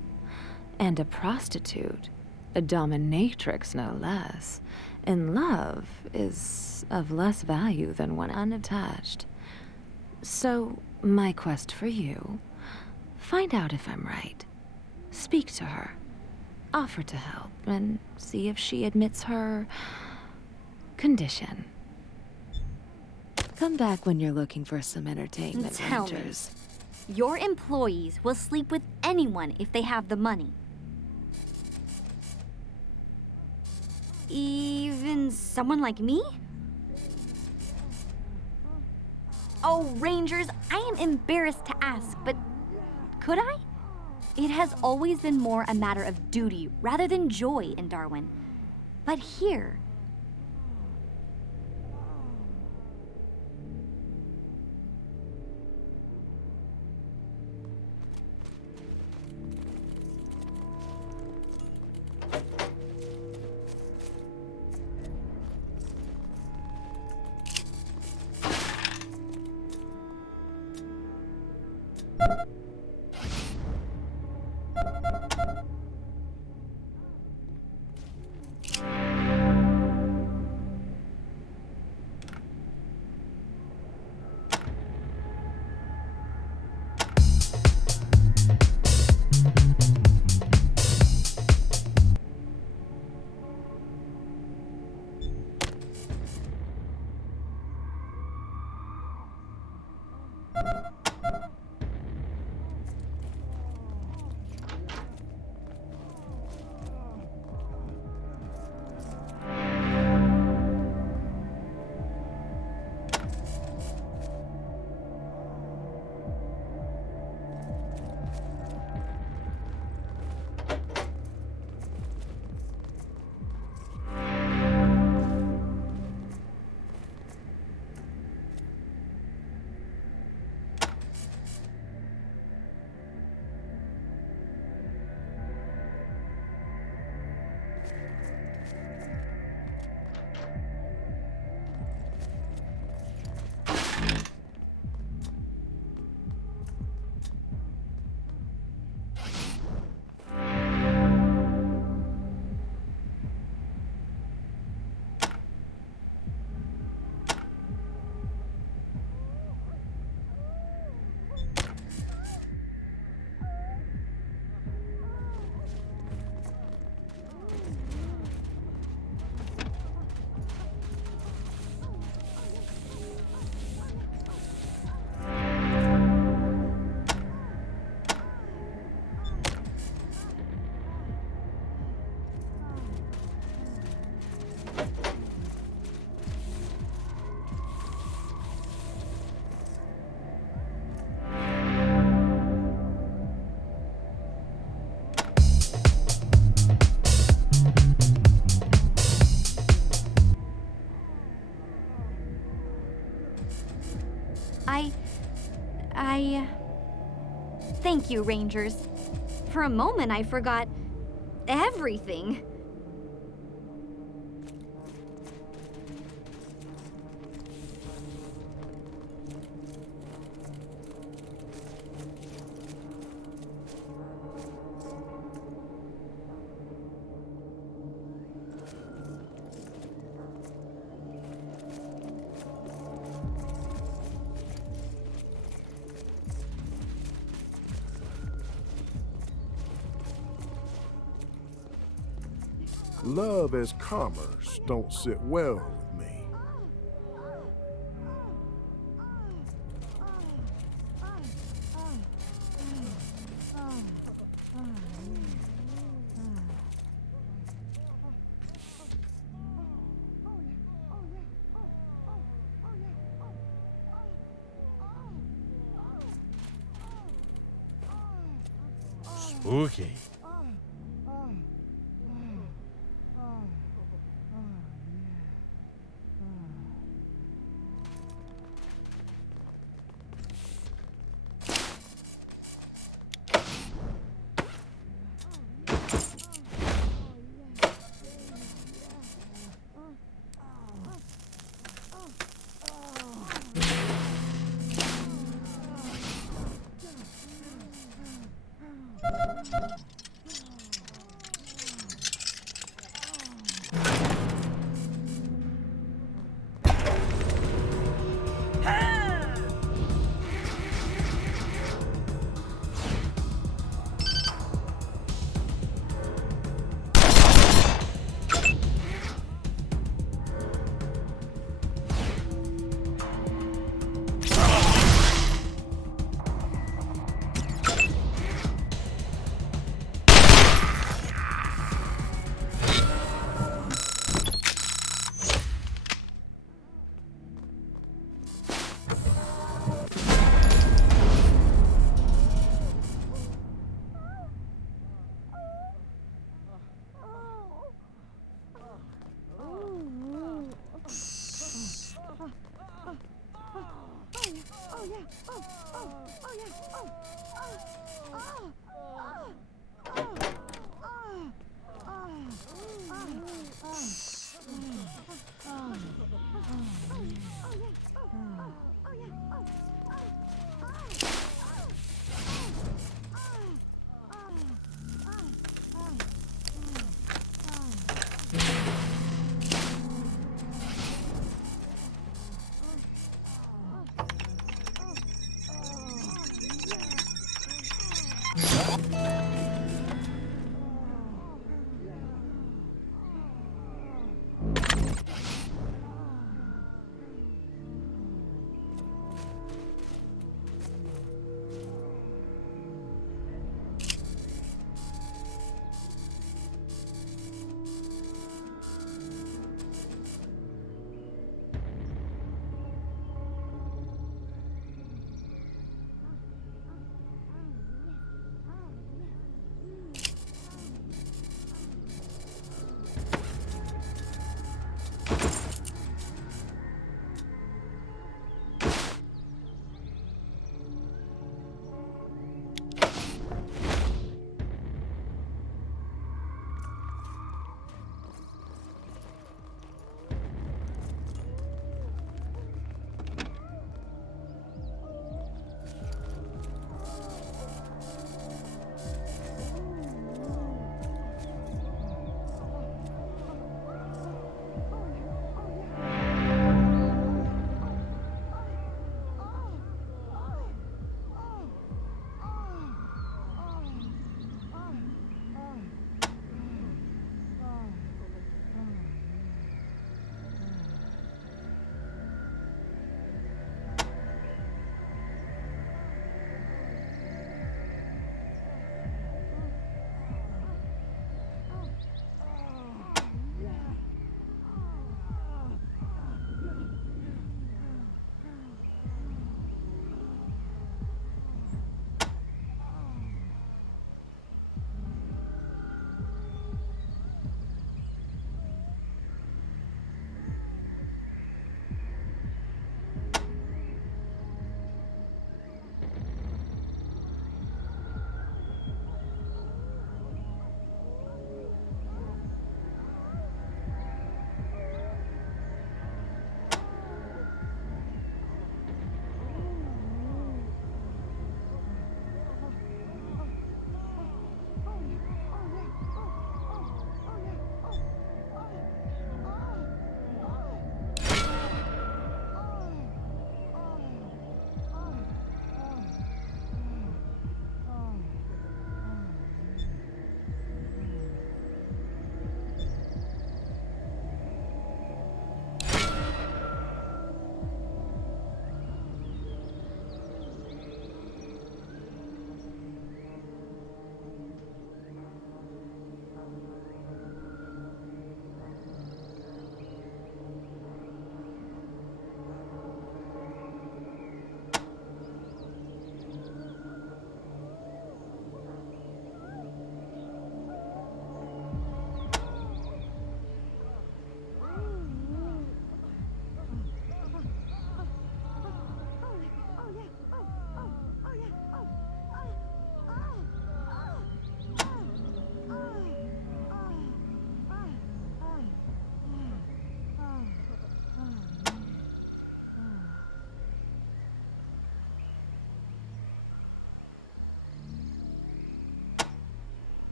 And a prostitute, a dominatrix no less, in love is of less value than one unattached. So, my quest for you, find out if I'm right. Speak to her. Offer to help, and see if she admits her condition. Come back when you're looking for some entertainment, Tell me, Rangers. your employees will sleep with anyone if they have the money. Even someone like me? Oh, Rangers, I am embarrassed to ask, but could I? It has always been more a matter of duty rather than joy in Darwin. But here, Thank you, Rangers. For a moment, I forgot everything. Love as commerce don't sit well with me. Spooky.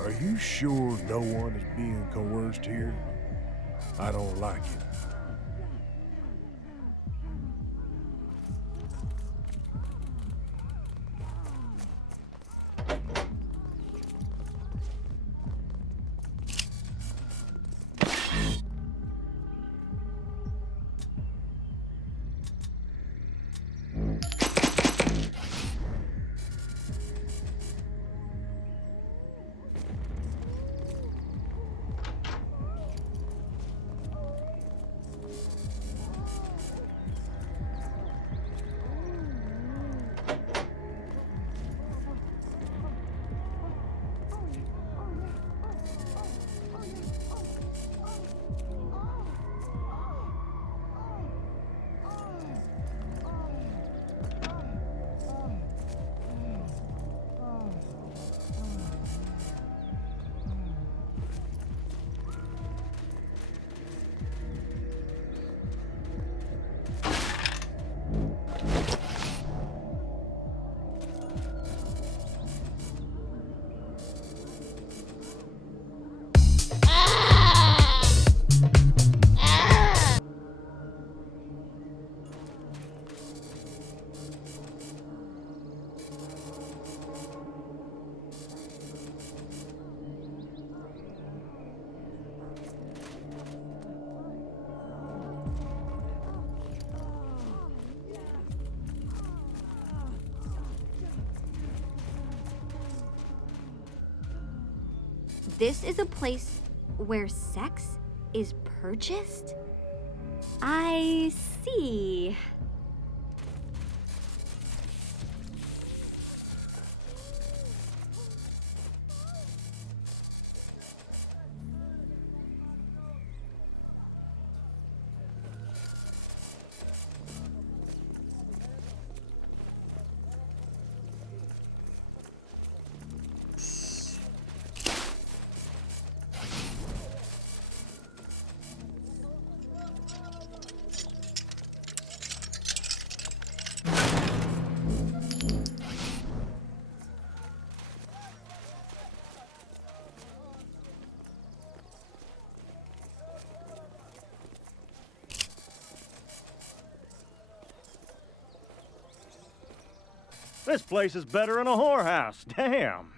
Are you sure no one is being coerced here? I don't like it. This is a place where sex is purchased? I see. This place is better than a whorehouse. Damn.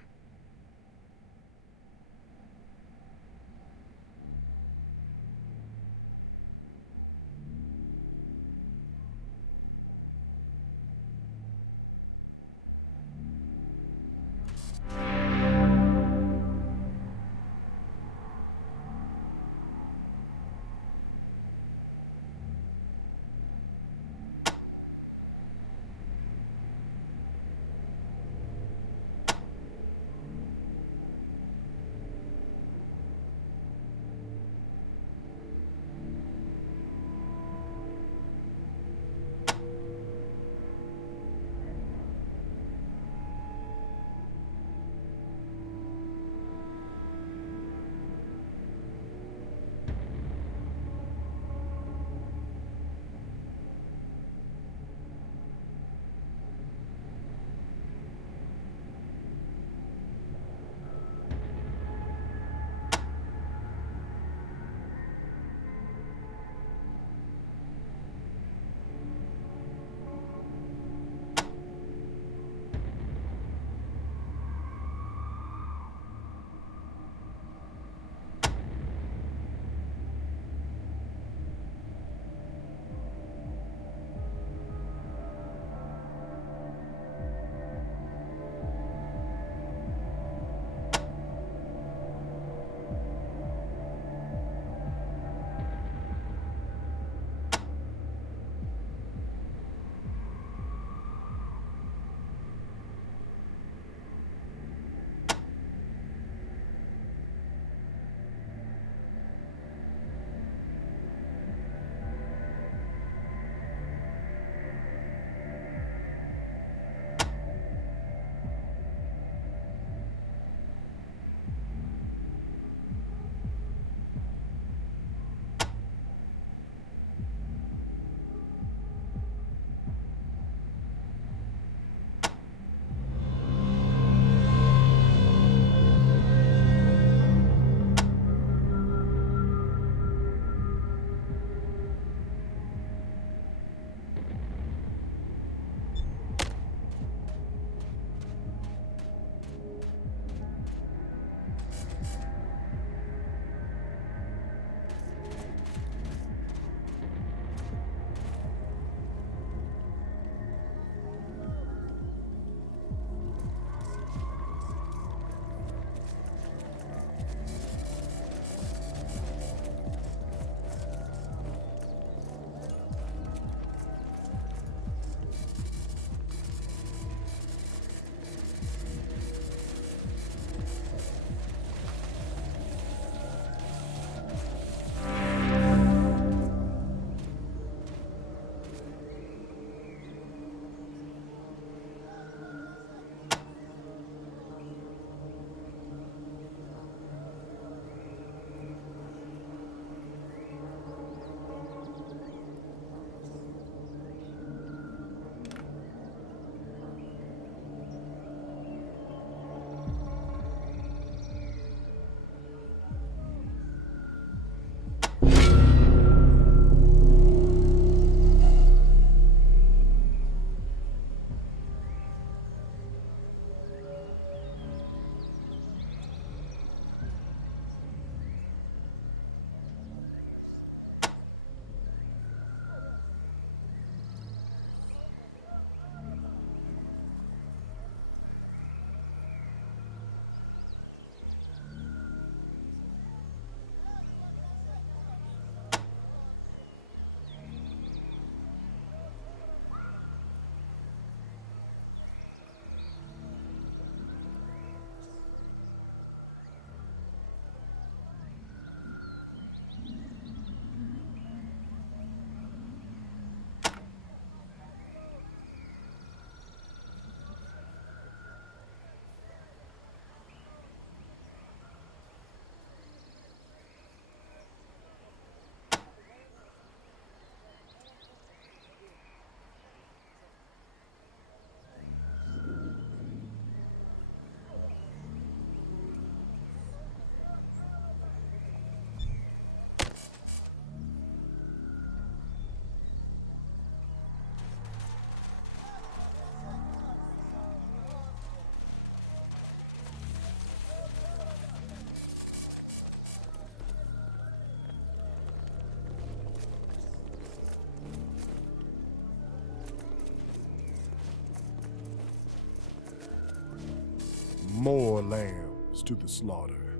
lambs to the slaughter.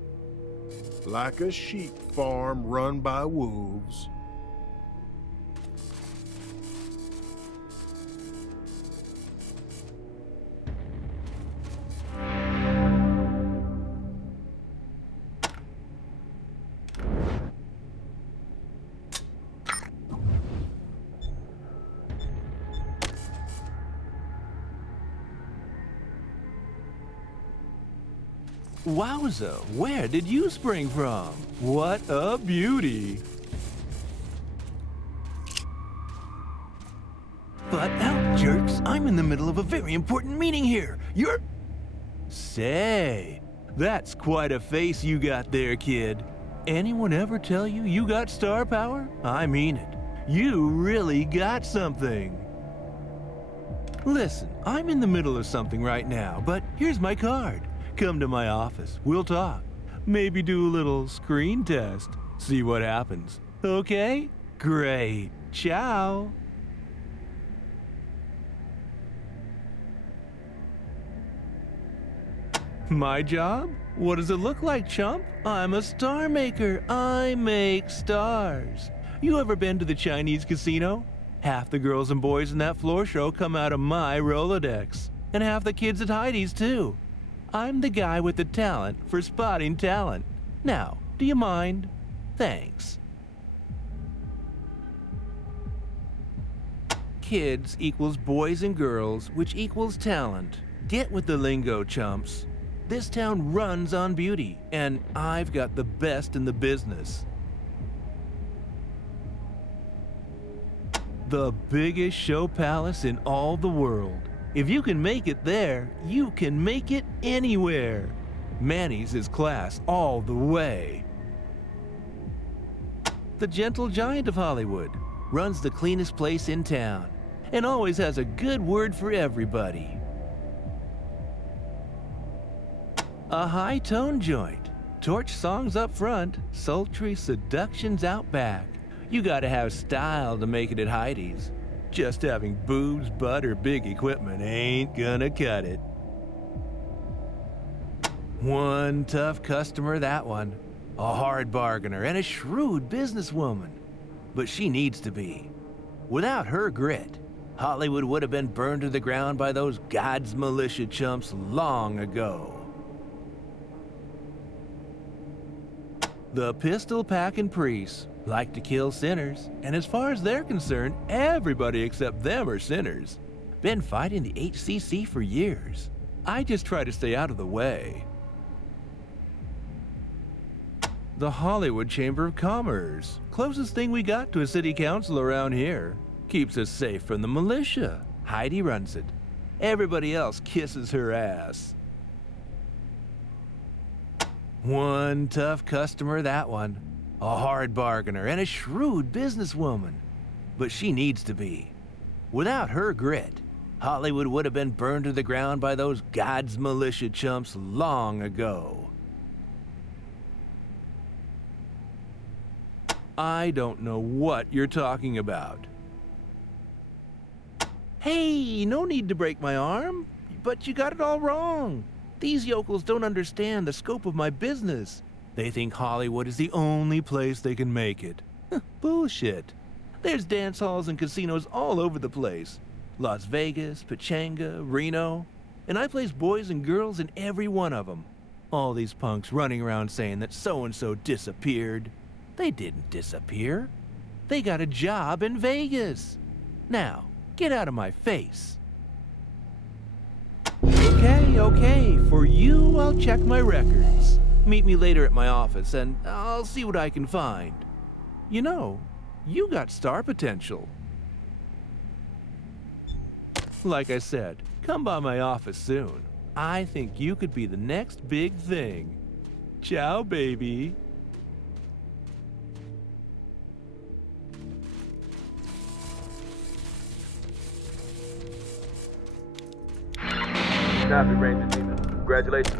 Like a sheep farm run by wolves, Wowza, where did you spring from? What a beauty! Butt out, jerks. I'm in the middle of a very important meeting here. You're... Say, that's quite a face you got there, kid. Anyone ever tell you you got star power? I mean it. You really got something. Listen, I'm in the middle of something right now, but here's my card. Come to my office. We'll talk. Maybe do a little screen test. See what happens. Okay? Great. Ciao. My job? What does it look like, chump? I'm a star maker. I make stars. You ever been to the Chinese casino? Half the girls and boys in that floor show come out of my Rolodex. And half the kids at Heidi's, too. I'm the guy with the talent for spotting talent. Now, do you mind? Thanks. Kids equals boys and girls, which equals talent. Get with the lingo, chumps. This town runs on beauty, and I've got the best in the business. The biggest show palace in all the world. If you can make it there, you can make it anywhere. Manny's is class all the way. The gentle giant of Hollywood runs the cleanest place in town and always has a good word for everybody. A high-tone joint, torch songs up front, sultry seductions out back. You gotta have style to make it at Heidi's. Just having boobs, butt, or big equipment ain't gonna cut it. One tough customer, that one. A hard bargainer and a shrewd businesswoman. But she needs to be. Without her grit, Hollywood would have been burned to the ground by those God's militia chumps long ago. The pistol-packing priests like to kill sinners, and as far as they're concerned, everybody except them are sinners. Been fighting the HCC for years. I just try to stay out of the way. The Hollywood Chamber of Commerce, closest thing we got to a city council around here. Keeps us safe from the militia. Heidi runs it. Everybody else kisses her ass. One tough customer, that one. A hard bargainer and a shrewd businesswoman. But she needs to be. Without her grit, Hollywood would have been burned to the ground by those God's militia chumps long ago. I don't know what you're talking about. Hey, no need to break my arm, but you got it all wrong. These yokels don't understand the scope of my business. They think Hollywood is the only place they can make it. Bullshit. There's dance halls and casinos all over the place. Las Vegas, Pachanga, Reno. And I place boys and girls in every one of them. All these punks running around saying that so-and-so disappeared. They didn't disappear. They got a job in Vegas. Now, get out of my face. Okay. For you, I'll check my records. Meet me later at my office, and I'll see what I can find. You know, you got star potential. Like I said, come by my office soon. I think you could be the next big thing. Ciao, baby. Copy, Ranger Demon. Congratulations.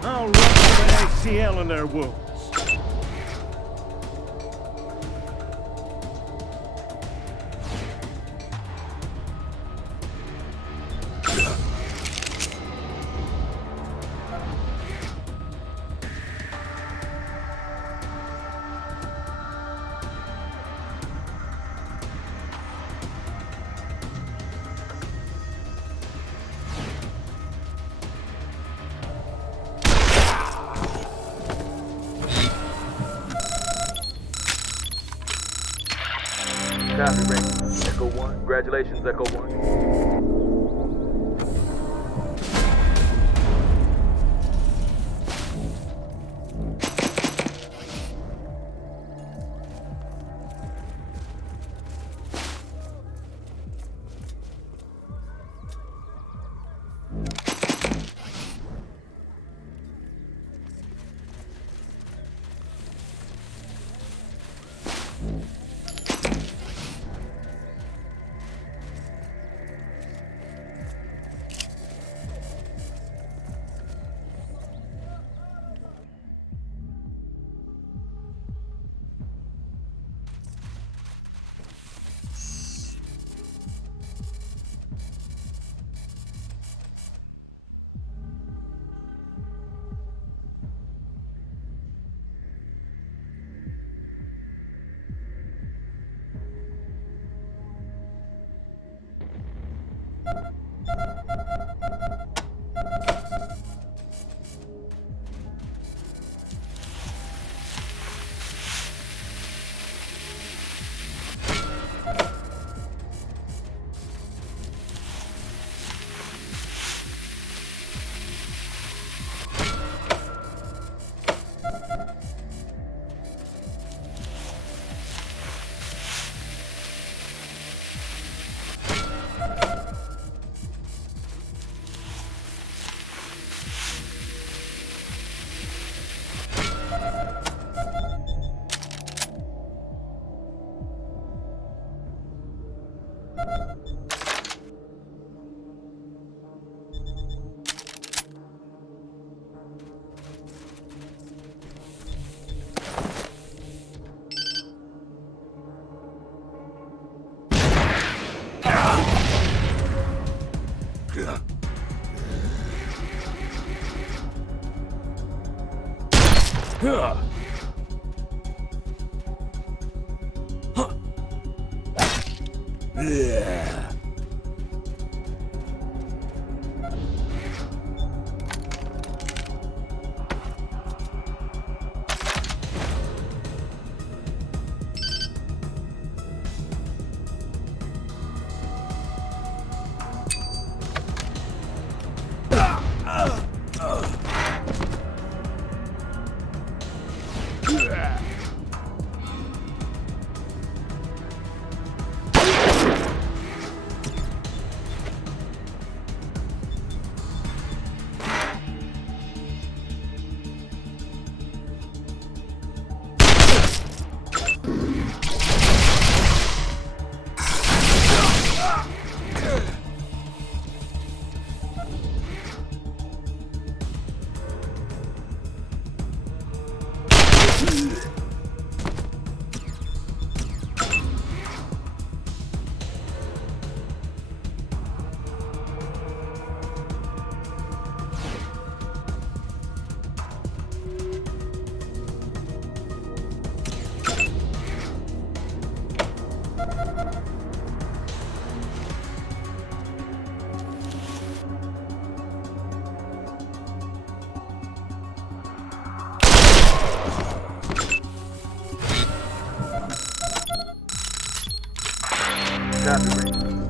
I'll rub an ACL in their wounds. Copy, Ray. Echo 1. Congratulations, Echo 1.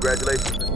Congratulations.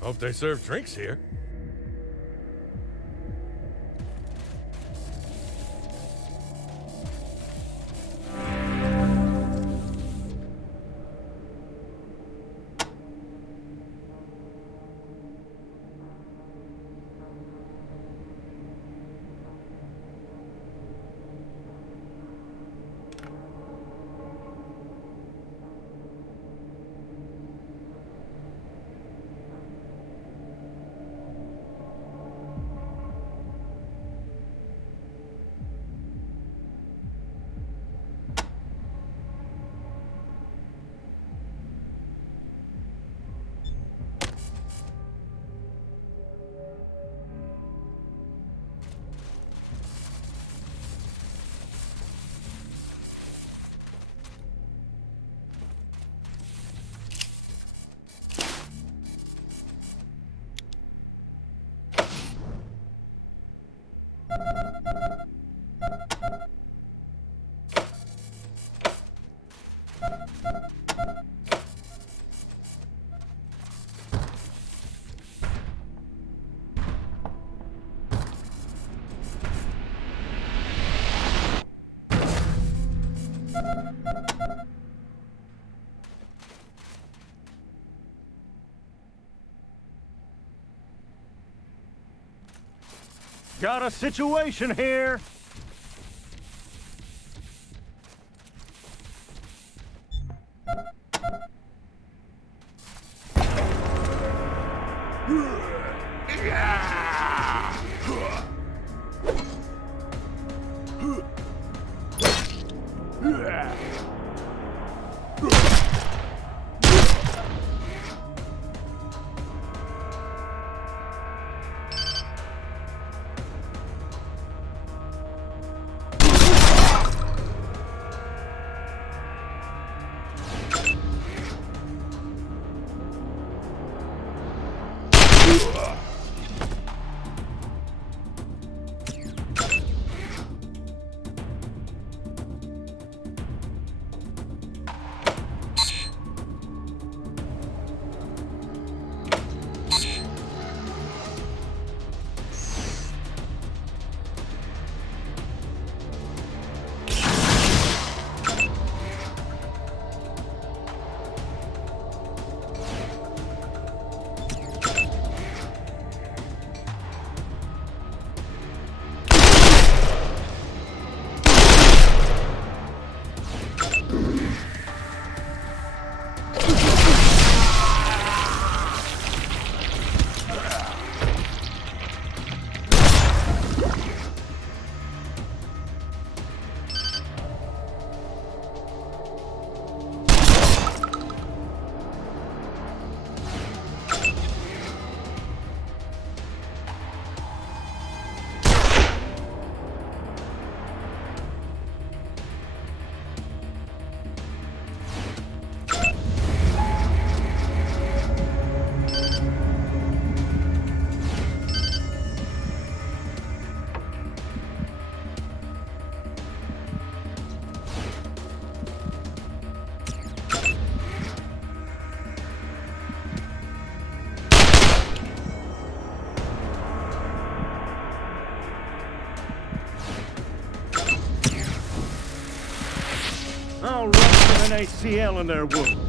Hope they serve drinks here. Got a situation here. I'll run with an ACL in their wounds.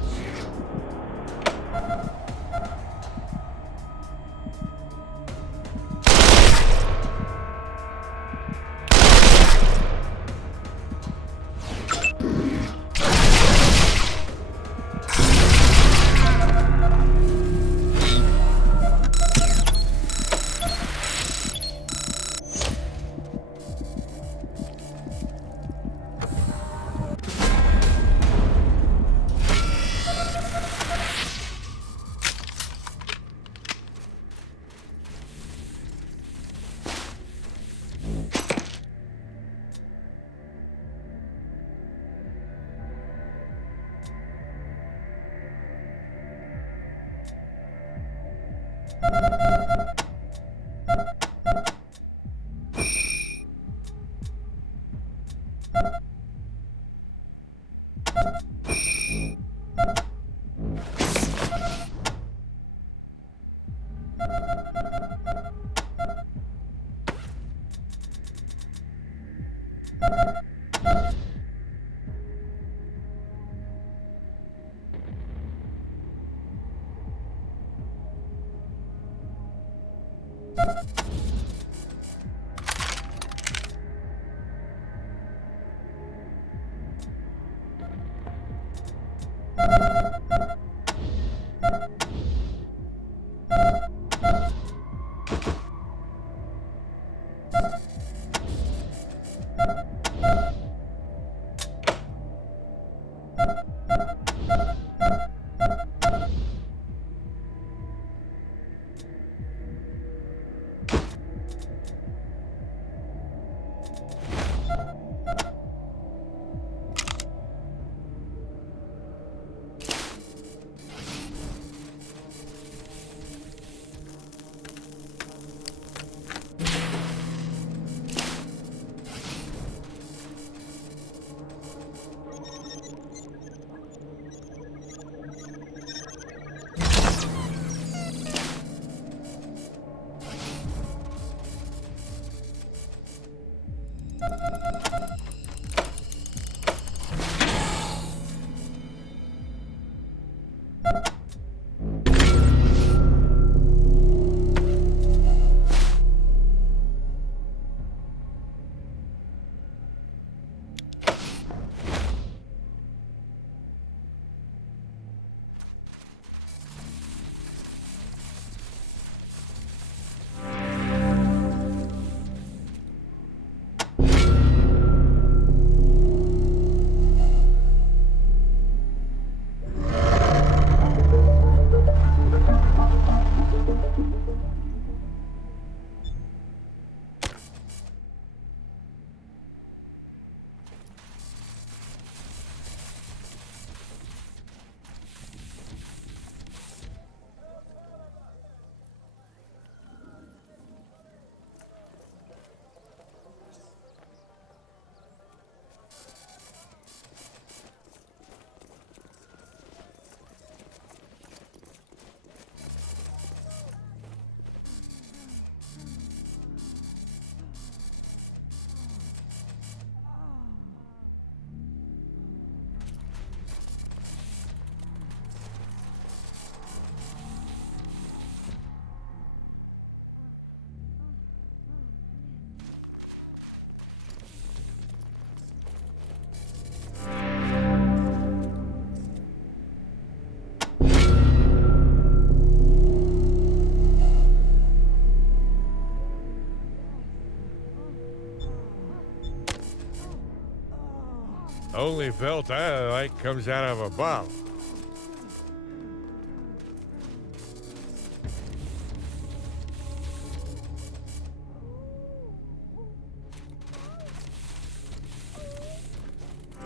Only belt I like comes out of a bottle.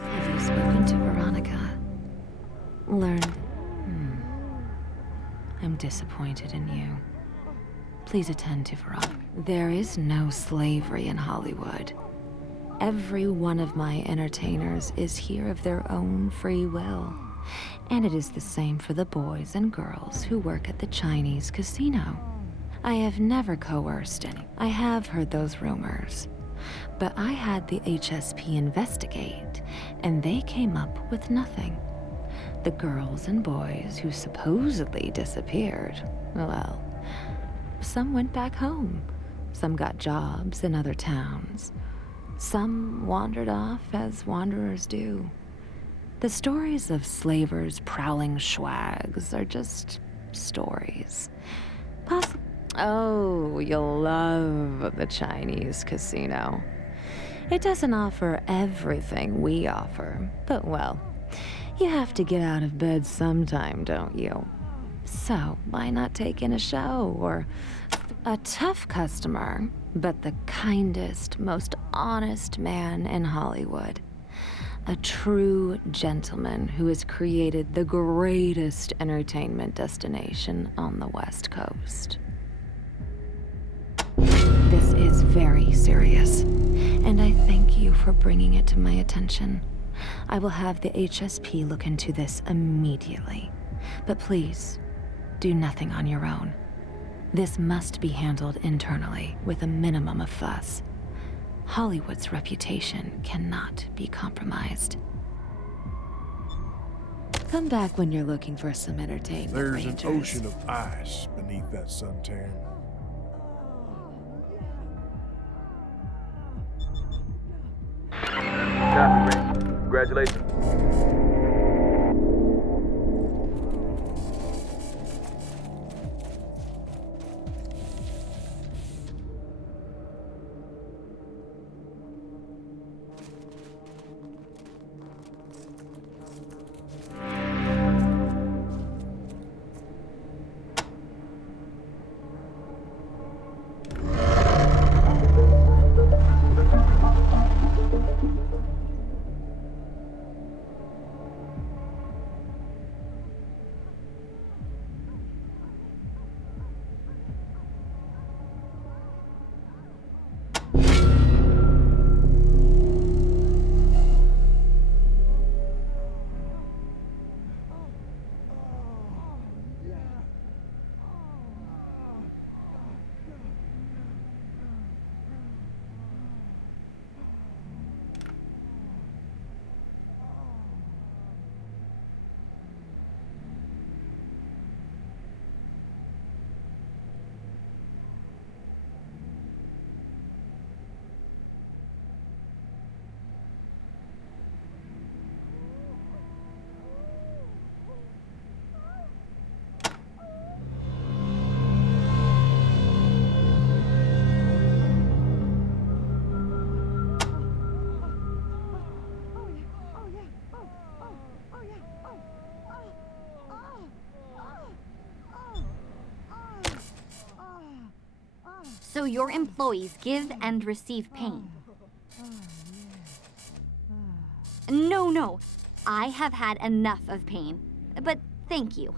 Have you spoken to Veronica? I'm disappointed in you. Please attend to Veronica. There is no slavery in Hollywood. Every one of my entertainers is here of their own free will. And it is the same for the boys and girls who work at the Chinese casino. I have never coerced any. I have heard those rumors. But I had the HSP investigate, and they came up with nothing. The girls and boys who supposedly disappeared, well, some went back home. Some got jobs in other towns. Some wandered off as wanderers do. The stories of slavers prowling schwags are just stories. Oh, you'll love the Chinese casino. It doesn't offer everything we offer, but well, you have to get out of bed sometime, don't you? So why not take in a show or a tough customer, but the kindest, most honest man in Hollywood. A true gentleman who has created the greatest entertainment destination on the West Coast. This is very serious, and I thank you for bringing it to my attention. I will have the HSP look into this immediately, but please, do nothing on your own. This must be handled internally with a minimum of fuss. Hollywood's reputation cannot be compromised. Come back when you're looking for some entertainment, There's Rangers. an ocean of ice beneath that suntan. Congratulations. So your employees give and receive pain? No, I have had enough of pain, but thank you.